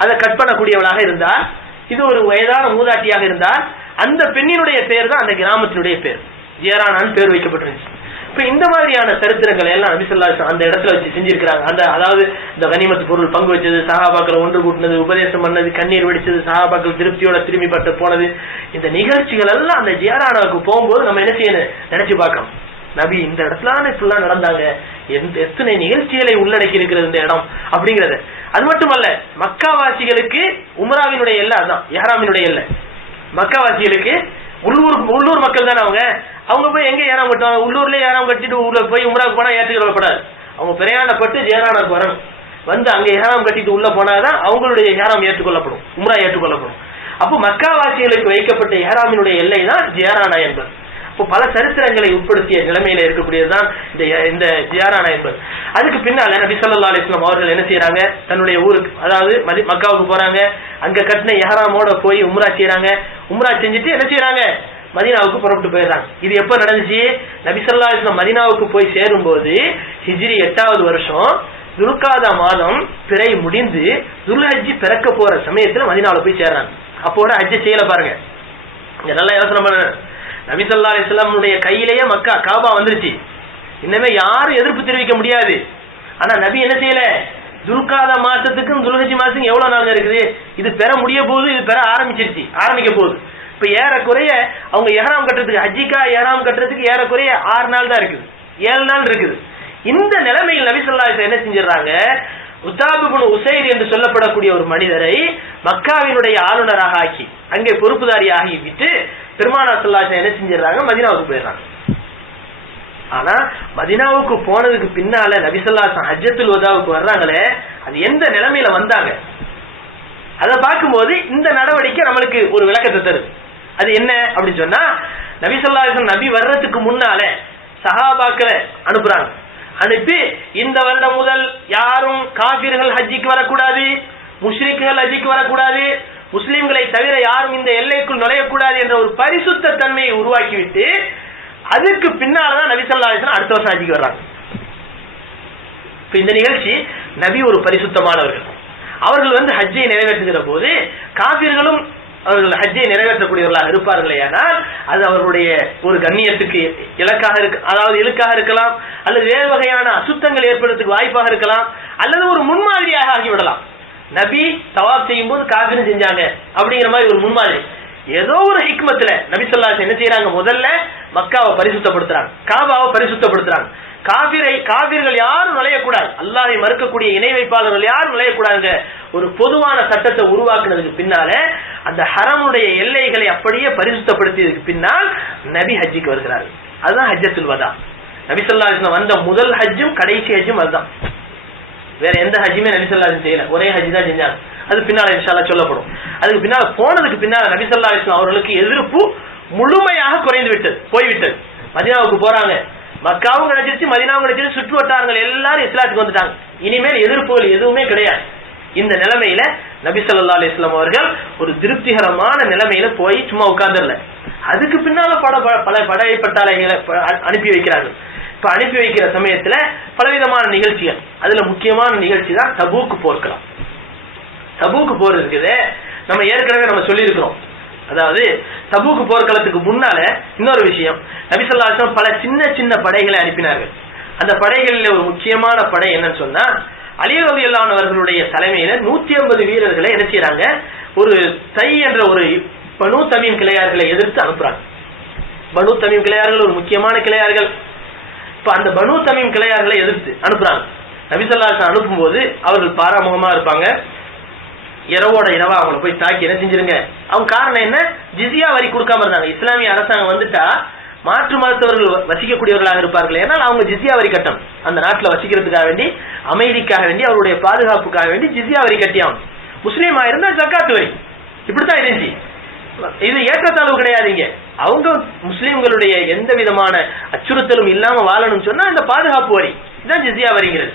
அதை கட் பண்ணக்கூடியவளாக இருந்தார். இது ஒரு வயதான மூதாட்டியாக இருந்தார். அந்த பெண்ணினுடைய பேர் தான் அந்த கிராமத்தினுடைய பேர், ஜியாரானான்னு பேர் வைக்கப்பட்டிருந்துச்சு. இப்ப இந்த மாதிரியான சரித்திரங்களை எல்லாம் நபி ஸல்லல்லாஹு அலைஹி வஸல்லம் அந்த இடத்துல வச்சு செஞ்சிருக்கிறாங்க. அந்த அதாவது இந்த கனிமத்து பொருள் பங்கு வச்சது, சஹாபாக்களை ஒன்று கூட்டினது, உபதேசம் பண்ணது, கண்ணீர் வெடிச்சது, சஹாபாக்கள் திருப்தியோட திரும்பி பட்டு போனது, இந்த நிகழ்ச்சிகள் எல்லாம் அந்த ஜியாரானாவுக்கு போகும்போது நம்ம என்ன செய்யணும் நினைச்சு பார்க்கணும். நபி இந்த இடத்துல இப்படிலாம் நடந்தாங்க, எத்தனை நிகழ்ச்சிகளை உள்ளடக்கி இருக்கிறது இந்த இடம் அப்படிங்கறது. அது மட்டுமல்ல, மக்காவாசிகளுக்கு உம்ராவினுடைய எல்லை அதான், இஹ்ராமினுடைய எல்லை. மக்காவாசிகளுக்கு உள்ளூர் மக்கள் தானே அவங்க போய் எங்க ஏறாம் கட்டுவாங்க? உள்ளூர்லயே ஏறாம் கட்டிட்டு உள்ள போய் உம்ராவுக்கு போனா ஏற்றுக்கொள்ளப்படாது. அவங்க பிரயாணப்பட்டு ஜியாரானுக்கு வரணும். வந்து அங்க ஏறாம் கட்டிட்டு உள்ள போனாதான் அவங்களுடைய ஏறாம் ஏற்றுக்கொள்ளப்படும், உம்ரா ஏற்றுக்கொள்ளப்படும். அப்போ மக்காவாசிகளுக்கு வைக்கப்பட்ட ஏறாமினுடைய எல்லை தான் ஜியாரானா என்பது. இப்போ பல சரித்திரங்களை உட்படுத்திய நிலைமையில இருக்கக்கூடியதுதான் இந்த ஜியாரானா என்பது. அதுக்கு பின்னால நபி ஸல்லல்லாஹு அலைஹி வஸல்லம் அவர்கள் என்ன செய்யறாங்க? தன்னுடைய ஊருக்கு, அதாவது மக்காவுக்கு போறாங்க. அங்க கட்டின இஹ்ராமோட போய் உம்ரா செய்யறாங்க. உம்ரா செஞ்சுட்டு என்ன செய்யறாங்க? மதீனாவுக்கு புறப்பட்டு போயிடுறாங்க. இது எப்ப நடந்துச்சு? நபி ஸல்லல்லாஹு அலைஹி வஸல்லம் மதீனாவுக்கு போய் சேரும் போது ஹிஜ்ரி 8வது வருஷம் துல்காதா மாதம் பிறை முடிந்து துல்ஹஜ் பிறக்க போற சமயத்துல மதீனாவுல போய் சேர்றாங்க. அப்போட ஹஜ்ஜை செய்யல பாருங்க. இங்க நல்லா யோசனை பண்ண, நபி ஸல்லல்லாஹு அலைஹி வஸல்லம் கையிலேயே மக்கா காபா வந்துருச்சு. இன்னமே யாரும் எதிர்ப்பு தெரிவிக்க முடியாது. ஆனா நபி என்ன செய்யல? துல்காதா மாசத்துக்கும் துல்ஹஜ் மாசத்துக்கும் எவ்வளவு நாள் இருக்குது? இது பெற முடிய போகுது, இது பெற ஆரம்பிக்க போகுது. இப்ப ஏறக்குறைய அவங்க எஹ்ராம் கட்டுறதுக்கு, ஹஜ்ஜிக்கா எஹ்ராம் கட்டுறதுக்கு ஏறக்குறைய 6 நாள் தான் இருக்குது, 7 நாள் இருக்குது. இந்த நிலைமையில் நபி ஸல்லல்லாஹு அலைஹி வஸல்லம் என்ன செஞ்சிடறாங்க? உத்தாப் இப்னு உசைர் என்று சொல்லப்படக்கூடிய ஒரு மனிதரை மக்காவினுடைய ஆளுநராக ஆக்கி அங்கே பொறுப்புதாரியாகி விட்டு பெருமானார் ஸல்லல்லாஹு அலைஹி வஸல்லம் என்ன செஞ்சிடறாங்க? மதீனாவுக்கு போயிடுறாங்க. ஆனா மதீனாவுக்கு போனதுக்கு பின்னால நபி ஸல்லல்லாஹு அலைஹி வஸல்லம் ஹஜ்ஜத்துல் வதாவுக்கு வர்றாங்களே, அது எந்த நிலைமையில வந்தாங்க? அதை பார்க்கும்போது இந்த நடவடிக்கை நம்மளுக்கு ஒரு விளக்கத்தை தருது. அது என்ன அப்படின்னு சொன்னா, நபி ஸல்லல்லாஹு அலைஹி வஸல்லம் நபி வர்றதுக்கு முன்னால சஹாபாக்களை அனுப்புறாங்க. அனுப்பி இந்த வருடம் முதல் யாரும் காபிர்கள் ஹஜ்ஜிக்கு வரக்கூடாது, முஷ்ரிக்குகள் ஹஜ்ஜிக்கு வரக்கூடாது, முஸ்லிம்களை தவிர யாரும் இந்த எல்லைக்குள் நுழையக்கூடாது என்ற ஒரு பரிசுத்த தன்மையை உருவாக்கிவிட்டு அதுக்கு பின்னால்தான் நபி ஸல்லல்லாஹு அலைஹி வஸல்லம் அடுத்த வருஷம் ஹஜ்ஜிக்கு வர்றாங்க. இப்ப இந்த நிகழ்ச்சி, நபி ஒரு பரிசுத்தமானவர்கள், அவர்கள் ஹஜ்ஜை நிறைவேற்றுகிற போது காபிர்களும் அவர்கள் ஹஜ்ஜை நிறைவேற்றக்கூடியவர்களாக இருப்பார்களே, ஆனால் அது அவர்களுடைய ஒரு கண்ணியத்துக்கு இலக்காக இருக்கலாம், அல்லது வேறு வகையான அசுத்தங்கள் ஏற்படுறதுக்கு வாய்ப்பாக இருக்கலாம், அல்லது ஒரு முன்மாதிரியாக ஆகிவிடலாம். நபி தவாப் செய்யும் போது காபிரும் செஞ்சாங்க அப்படிங்கிற மாதிரி ஒரு முன்மாதிரி. ஏதோ ஒரு ஹிக்மத்துல நபி ஸல்லல்லாஹு அலைஹி வஸல்லம் என்ன செய்யறாங்க? முதல்ல மக்காவை பரிசுத்தப்படுத்துறாங்க, காபாவை பரிசுத்தப்படுத்துறாங்க. காபிர்கள் யாரும் நுழையக்கூடாது, அல்லாஹ்வை மறுக்கக்கூடிய இணை வைப்பாளர்கள் யாரும் நுழையக்கூடாதுங்க ஒரு பொதுவான சட்டத்தை உருவாக்குனதுக்கு பின்னால அந்த ஹரமுடைய எல்லைகளை அப்படியே பரிசுத்தப்படுத்தியதுக்கு பின்னால் நபி ஹஜ்ஜிக்கு வருகிறார்கள். அதுதான் ஹஜ்ஜத்துல் வதா. நபி ஸல்லல்லாஹு அலைஹி வஸல்லம் வந்த முதல் ஹஜ்ஜும் கடைசி ஹஜ்ஜும் அதுதான். வேற எந்த ஹஜ்ஜுமே நபி ஸல்லல்லாஹு அலைஹி வஸல்லம் செய்யல, ஒரே ஹஜ் தான் செஞ்சாங்க. அது பின்னால இன்ஷா அல்லாஹ் சொல்லப்படும். அதுக்கு பின்னால போனதுக்கு பின்னால நபி ஸல்லல்லாஹு அலைஹி வஸல்லம் அவர்களுக்கு எதிர்ப்பு முழுமையாக குறைந்து விட்டது, போய்விட்டது. மதீனாவுக்கு போறாங்க, மக்காவும் கிடைச்சிருச்சு, மதீனாவும் கிடைச்சிருச்சு, சுற்று வட்டாரங்கள் எல்லாரும் இஸ்லாத்துக்கு வந்துட்டாங்க. இனிமேல் எதிர்ப்புகள் எதுவுமே கிடையாது. இந்த நிலைமையில நபி ஸல்லல்லாஹு அலைஹி வஸல்லம் அவர்கள் ஒரு திருப்திகரமான நிலைமையில போய் சும்மா உட்கார்ந்துடல. அதுக்கு பின்னால பல படைப்பட்டாளைகளை அனுப்பி வைக்கிறார்கள். இப்ப அனுப்பி வைக்கிற சமயத்துல பலவிதமான நிகழ்ச்சிகள், அதுல முக்கியமான நிகழ்ச்சி தான் தபூக்கு போர்க்கலாம். தபூக்கு போர் இருக்குது, நம்ம ஏற்கனவே நம்ம சொல்லி இருக்கிறோம். அதாவது தபூக்கு போர்க்களத்துக்கு முன்னால இன்னொரு விஷயம், நபி ஸல்லல்லாஹு அலைஹி வஸல்லம் பல சின்ன சின்ன படைகளை அனுப்பினார்கள். அந்த படைகளில் ஒரு முக்கியமான படை என்னன்னு சொன்னா, அலி ரலியல்லாஹு அன்ஹு அவர்களுடைய தலைமையில 150 வீரர்களை என்ன செய்யறாங்க? ஒரு தை என்ற ஒரு பனு தமீம் கிளையார்களை எதிர்த்து அனுப்புறாங்க. பனு தமீம் கிளையார்கள் ஒரு முக்கியமான கிளையார்கள். இப்ப அந்த பனு தமீம் கிளையார்களை எதிர்த்து அனுப்புறாங்க. நபி ஸல்லல்லாஹு அலைஹி வஸல்லம் அனுப்பும் போது அவர்கள் பாராமுகமா இருப்பாங்க. இரவோட இரவா அவங்களை போய் தாக்கி என்ன செஞ்சிருங்க. அவங்க காரணம் என்ன? ஜிஸியா வரி கொடுக்காம இருந்தாங்க. இஸ்லாமிய அரசாங்கம் வந்துட்டா மாற்று மதத்தவர்கள் வசிக்கக்கூடியவர்களாக இருப்பார்கள், ஏன்னால் அவங்க ஜிஸியா வரி கட்டணும். அந்த நாட்டில் வசிக்கிறதுக்காக வேண்டி, அமைதிக்காக வேண்டி, அவருடைய பாதுகாப்புக்காக வேண்டி ஜிஸியா வரி கட்டியாகும். முஸ்லீமா இருந்தா ஜக்காத் வரி. இப்படித்தான் இருந்துச்சு. இது ஏற்றத்தாழ்வு கிடையாதுங்க. அவங்க முஸ்லீம்களுடைய எந்த விதமான அச்சுறுத்தலும் இல்லாம வாழணும் சொன்னா இந்த பாதுகாப்பு வரி, இதுதான் ஜிஸியா வரிங்கிறது.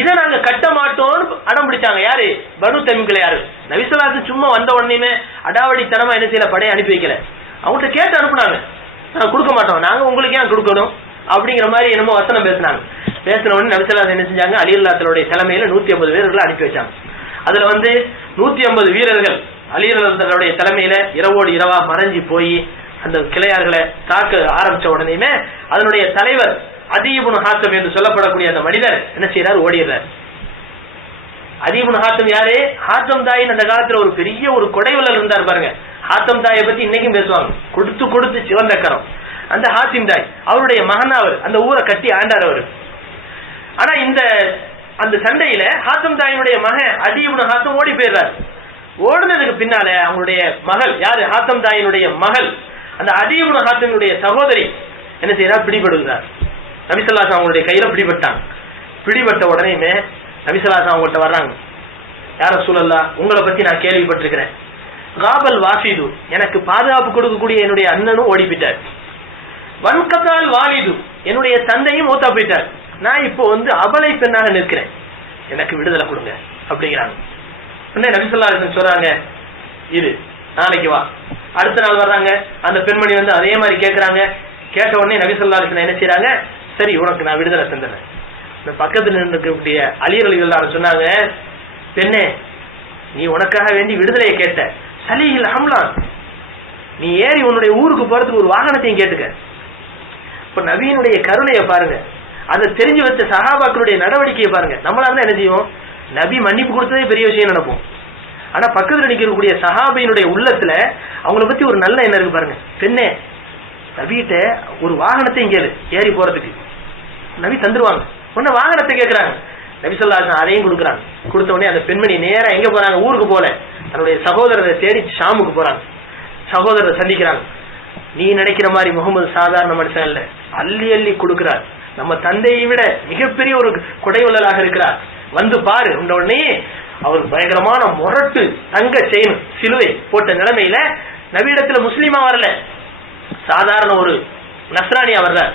இதை நாங்க கட்ட மாட்டோம்னு அடம் பிடிச்சாங்க. யாரு? பனு தமீம் கிளையாரு. நபி ஸல்லல்லாஹு அலைஹி வஸல்லம் சும்மா வந்த உடனே அடாவடித்தனமா என்ன செய்யல, படையை அனுப்பி வைக்கல. அவங்கள்ட்ட கேட்டு அனுப்புனாங்க, நாங்க கொடுக்க மாட்டோம், நாங்க உங்களுக்கு ஏன் கொடுக்கணும் அப்படிங்கிற மாதிரி என்னமோ வசனம் பேசினாங்க. பேசின உடனே நபி ஸல்லல்லாஹு அலைஹி வஸல்லம் என்ன செஞ்சாங்க? அலி ரலியல்லாஹு தலைமையில 150 வீரர்களை அனுப்பி வச்சாங்க. அதுல 150 வீரர்கள் அலி ரலியல்லாஹு தலைமையில இரவோடு இரவா மறைஞ்சு போய் அந்த கிளையார்களை தாக்க ஆரம்பிச்ச உடனேயுமே அதனுடைய தலைவர் அதி இப்னு ஹாத்தம் என்று சொல்லப்படக்கூடிய அந்த மனிதர் என்ன செய்யறாரு? ஓடிடுறாரு. அதி இப்னு ஹாத்தம் யாரு? ஹாத்தம் தாயின் அந்த காலத்துல ஒரு பெரிய ஒரு கொடைவள்ளல் இருந்தார் பாருங்க. ஹாத்தம் தாயை பத்தி இன்னைக்கும் பேசுவாங்க, கொடுத்து கொடுத்து சிவந்த கரம். அந்த ஹாத்திம் தாய் அவருடைய மகன், அவர் அந்த ஊரை கட்டி ஆண்டார் அவரு. ஆனா அந்த சண்டையில ஹாத்தம் தாயினுடைய மகன் அதி இப்னு ஹாத்தம் ஓடி போயிடுறாரு. ஓடுனதுக்கு பின்னால அவங்களுடைய மகள் யாரு, ஹாத்தம் தாயினுடைய மகள், அந்த அதி இப்னு ஹாத்திமுடைய சகோதரி என்ன செய்யறா, பிடிபடுகிறார். நபி ஸல்லல்லாஹு அலைஹி அவங்களுடைய கையில பிடிபட்டாங்க. பிடிபட்ட உடனேயுமே நபி ஸல்லல்லாஹு அலைஹி அவங்கள்ட்ட வர்றாங்க. யா ரசூலல்லாஹ், உங்களை பத்தி நான் கேள்விப்பட்டிருக்கிறேன். காபல் வாஃபிது, எனக்கு பாதுகாப்பு கொடுக்கக்கூடிய என்னுடைய அண்ணனும் ஓடிப்பிட்டார். வன்கத்தால் வாலிது, என்னுடைய தந்தையும் மூத்தா போயிட்டார். நான் இப்போ அபலை பெண்ணாக நிற்கிறேன், எனக்கு விடுதலை கொடுங்க அப்படிங்கிறாங்க. உடனே நபி ஸல்லல்லாஹு அலைஹி சொல்றாங்க, இரு நாளைக்கு வா. அடுத்த நாள் வர்றாங்க. அந்த பெண்மணி அதே மாதிரி கேட்கறாங்க. கேட்ட உடனே நபி ஸல்லல்லாஹு அலைஹி என்ன செய்யறாங்க, சரி உனக்கு நான் விடுதலை தந்துறேன். இந்த பக்கத்துல நின்றுக்கூடிய அலி ரலியல்லாஹு சொன்னாங்க, பெண்ணே நீ உனக்காக வேண்டி விடுதலையை கேட்ட, சலீஹில் ஹம்லான், நீ ஏறி உன்னுடைய ஊருக்கு போறதுக்கு ஒரு வாகனத்தையும் கேட்டுக்க. இப்ப நபியினுடைய கருணையை பாருங்க, அதை தெரிஞ்சு வச்ச சஹாபாக்களுடைய நடவடிக்கையை பாருங்க. நம்மளா இருந்தா என்ன செய்வோம், நபி மன்னிப்பு கொடுத்ததே பெரிய விஷயம் நினைப்போம். ஆனா பக்கத்துல நிற்கக்கூடிய சஹாபியினுடைய உள்ளத்துல அவங்கள பத்தி ஒரு நல்ல எண்ணம் இருக்கு பாருங்க. பெண்ணே நபிகிட்ட ஒரு வாகனத்தையும் கேளு ஏறி போறதுக்கு, நபி தந்துருவாங்க. உடனே வாகனத்தை கேட்கிறாங்க. நபி ஸல்லல்லாஹு அலைஹி அதையும் கொடுக்குறாங்க. கொடுத்த உடனே அந்த பெண்மணி நேரா எங்க போறாங்க, ஊருக்கு போல தன்னுடைய சகோதரரை தேடி ஷாமுக்கு போறாங்க. சகோதரரை சந்திக்கிறாங்க. நீ நினைக்கிற மாதிரி முகமது சாதாரண மனுஷன் இல்ல, அள்ளி அள்ளி கொடுக்கிறார். நம்ம தந்தையை விட மிகப்பெரிய ஒரு கொடைவள்ளலாக இருக்கிறார், வந்து பாரு. உடனே அவர் பயங்கரமான முரட்டு தங்க செயின் சிலுவை போட்ட நிலைமையில நபியிடத்துல முஸ்லீமா வரல, சாதாரண ஒரு நஸ்ரானியா வர்றார்.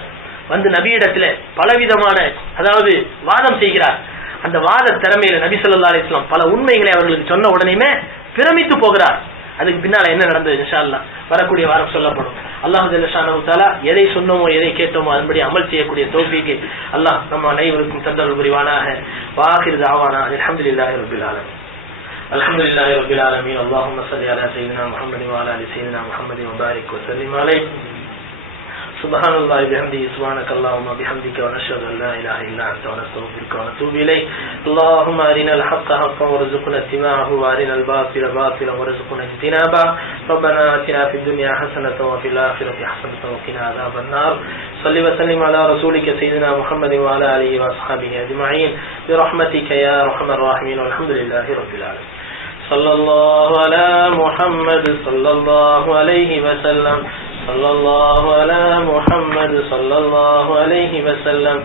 நபியிடத்துல பலவிதமான அதாவது வாதம் செய்கிறார். அந்த வாத திறமையில நபி ஸல்லல்லாஹு அலைஹி வஸல்லம் பல உண்மைகளை அவர்களுக்கு சொன்ன உடனேயுமே பிரமித்து போகிறார். அதுக்கு பின்னால என்ன நடந்தது இன்ஷா அல்லாஹ் வரக்கூடிய வாரம் சொல்லப்படும். அல்லாஹ் ஜல்ல ஷானஹு தஆலா எதை சொன்னோமோ எதை கேட்டோமோ அதன்படி அமல் செய்யக்கூடிய தௌஃபீகை அல்லாஹ் நம்ம அனைவருக்கும் தந்தருள் புரிவானாக. வாஹிர் தஅவானா அல்ஹம்துலில்லாஹி ரப்பில் ஆலமீன். அல்ஹம்துலில்லாஹி ரப்பில் ஆலமீன். அல்லாஹும்ம ஸல்லி அலா ஸய்யிதினா முஹம்மதின் வ அலா ஆலி ஸய்யிதினா முஹம்மதின் வ பாரிக் வ ஸல்லிம் அலைஹி. சுப்ஹானல்லாஹி பிஹம்திஹி சுப்ஹானக்கல்லாஹும்ம பிஹம்திக வ நஷ்ஹது அன் லா இலாஹா இல்லா அன்த வ நஸ்தக்ஃபிருக வ நதூபு இலைக். அல்லாஹும்ம அரினல் ஹக்க ஹக்கன் வர்ஸுக்னா இத்திபாஅஹு வ அரினல் பாத்தில பாத்திலன் வர்ஸுக்னா இஜ்தினாபா. ரப்பனா ஆத்தினா ஃபித் துன்யா ஹஸனத்தன் வ ஃபில் ஆখিরাতি ஹஸனத்தன் வ கினா அஸாபன் நார். ஸல்லி வ ஸல்லிம் அலா ரசூலிக ஸய்யிதினா முஹம்மதின் வ அலா ஆலிஹி வ அஸ்ஹாபிஹி அஜ்மஈன் பிரஹ்மதிக யா அர்ஹமர் ராஹிமீன். வல்ஹம்துலில்லாஹி ரப்பில் ஆலமீன். ஸல்லல்லாஹு அலா முஹம்மத் ஸல்லல்லாஹு அலைஹி வஸல்லம். ஸல்லல்லாஹு அலா முஹம்மத் ஸல்லல்லாஹு அலைஹி வஸல்லம்.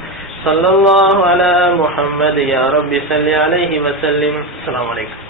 ஸல்லல்லாஹு அலா முஹம்மத் யா ரப்பி ஸல்லி அலைஹி வஸல்லிம். அஸ்ஸலாமு அலைக்கும்.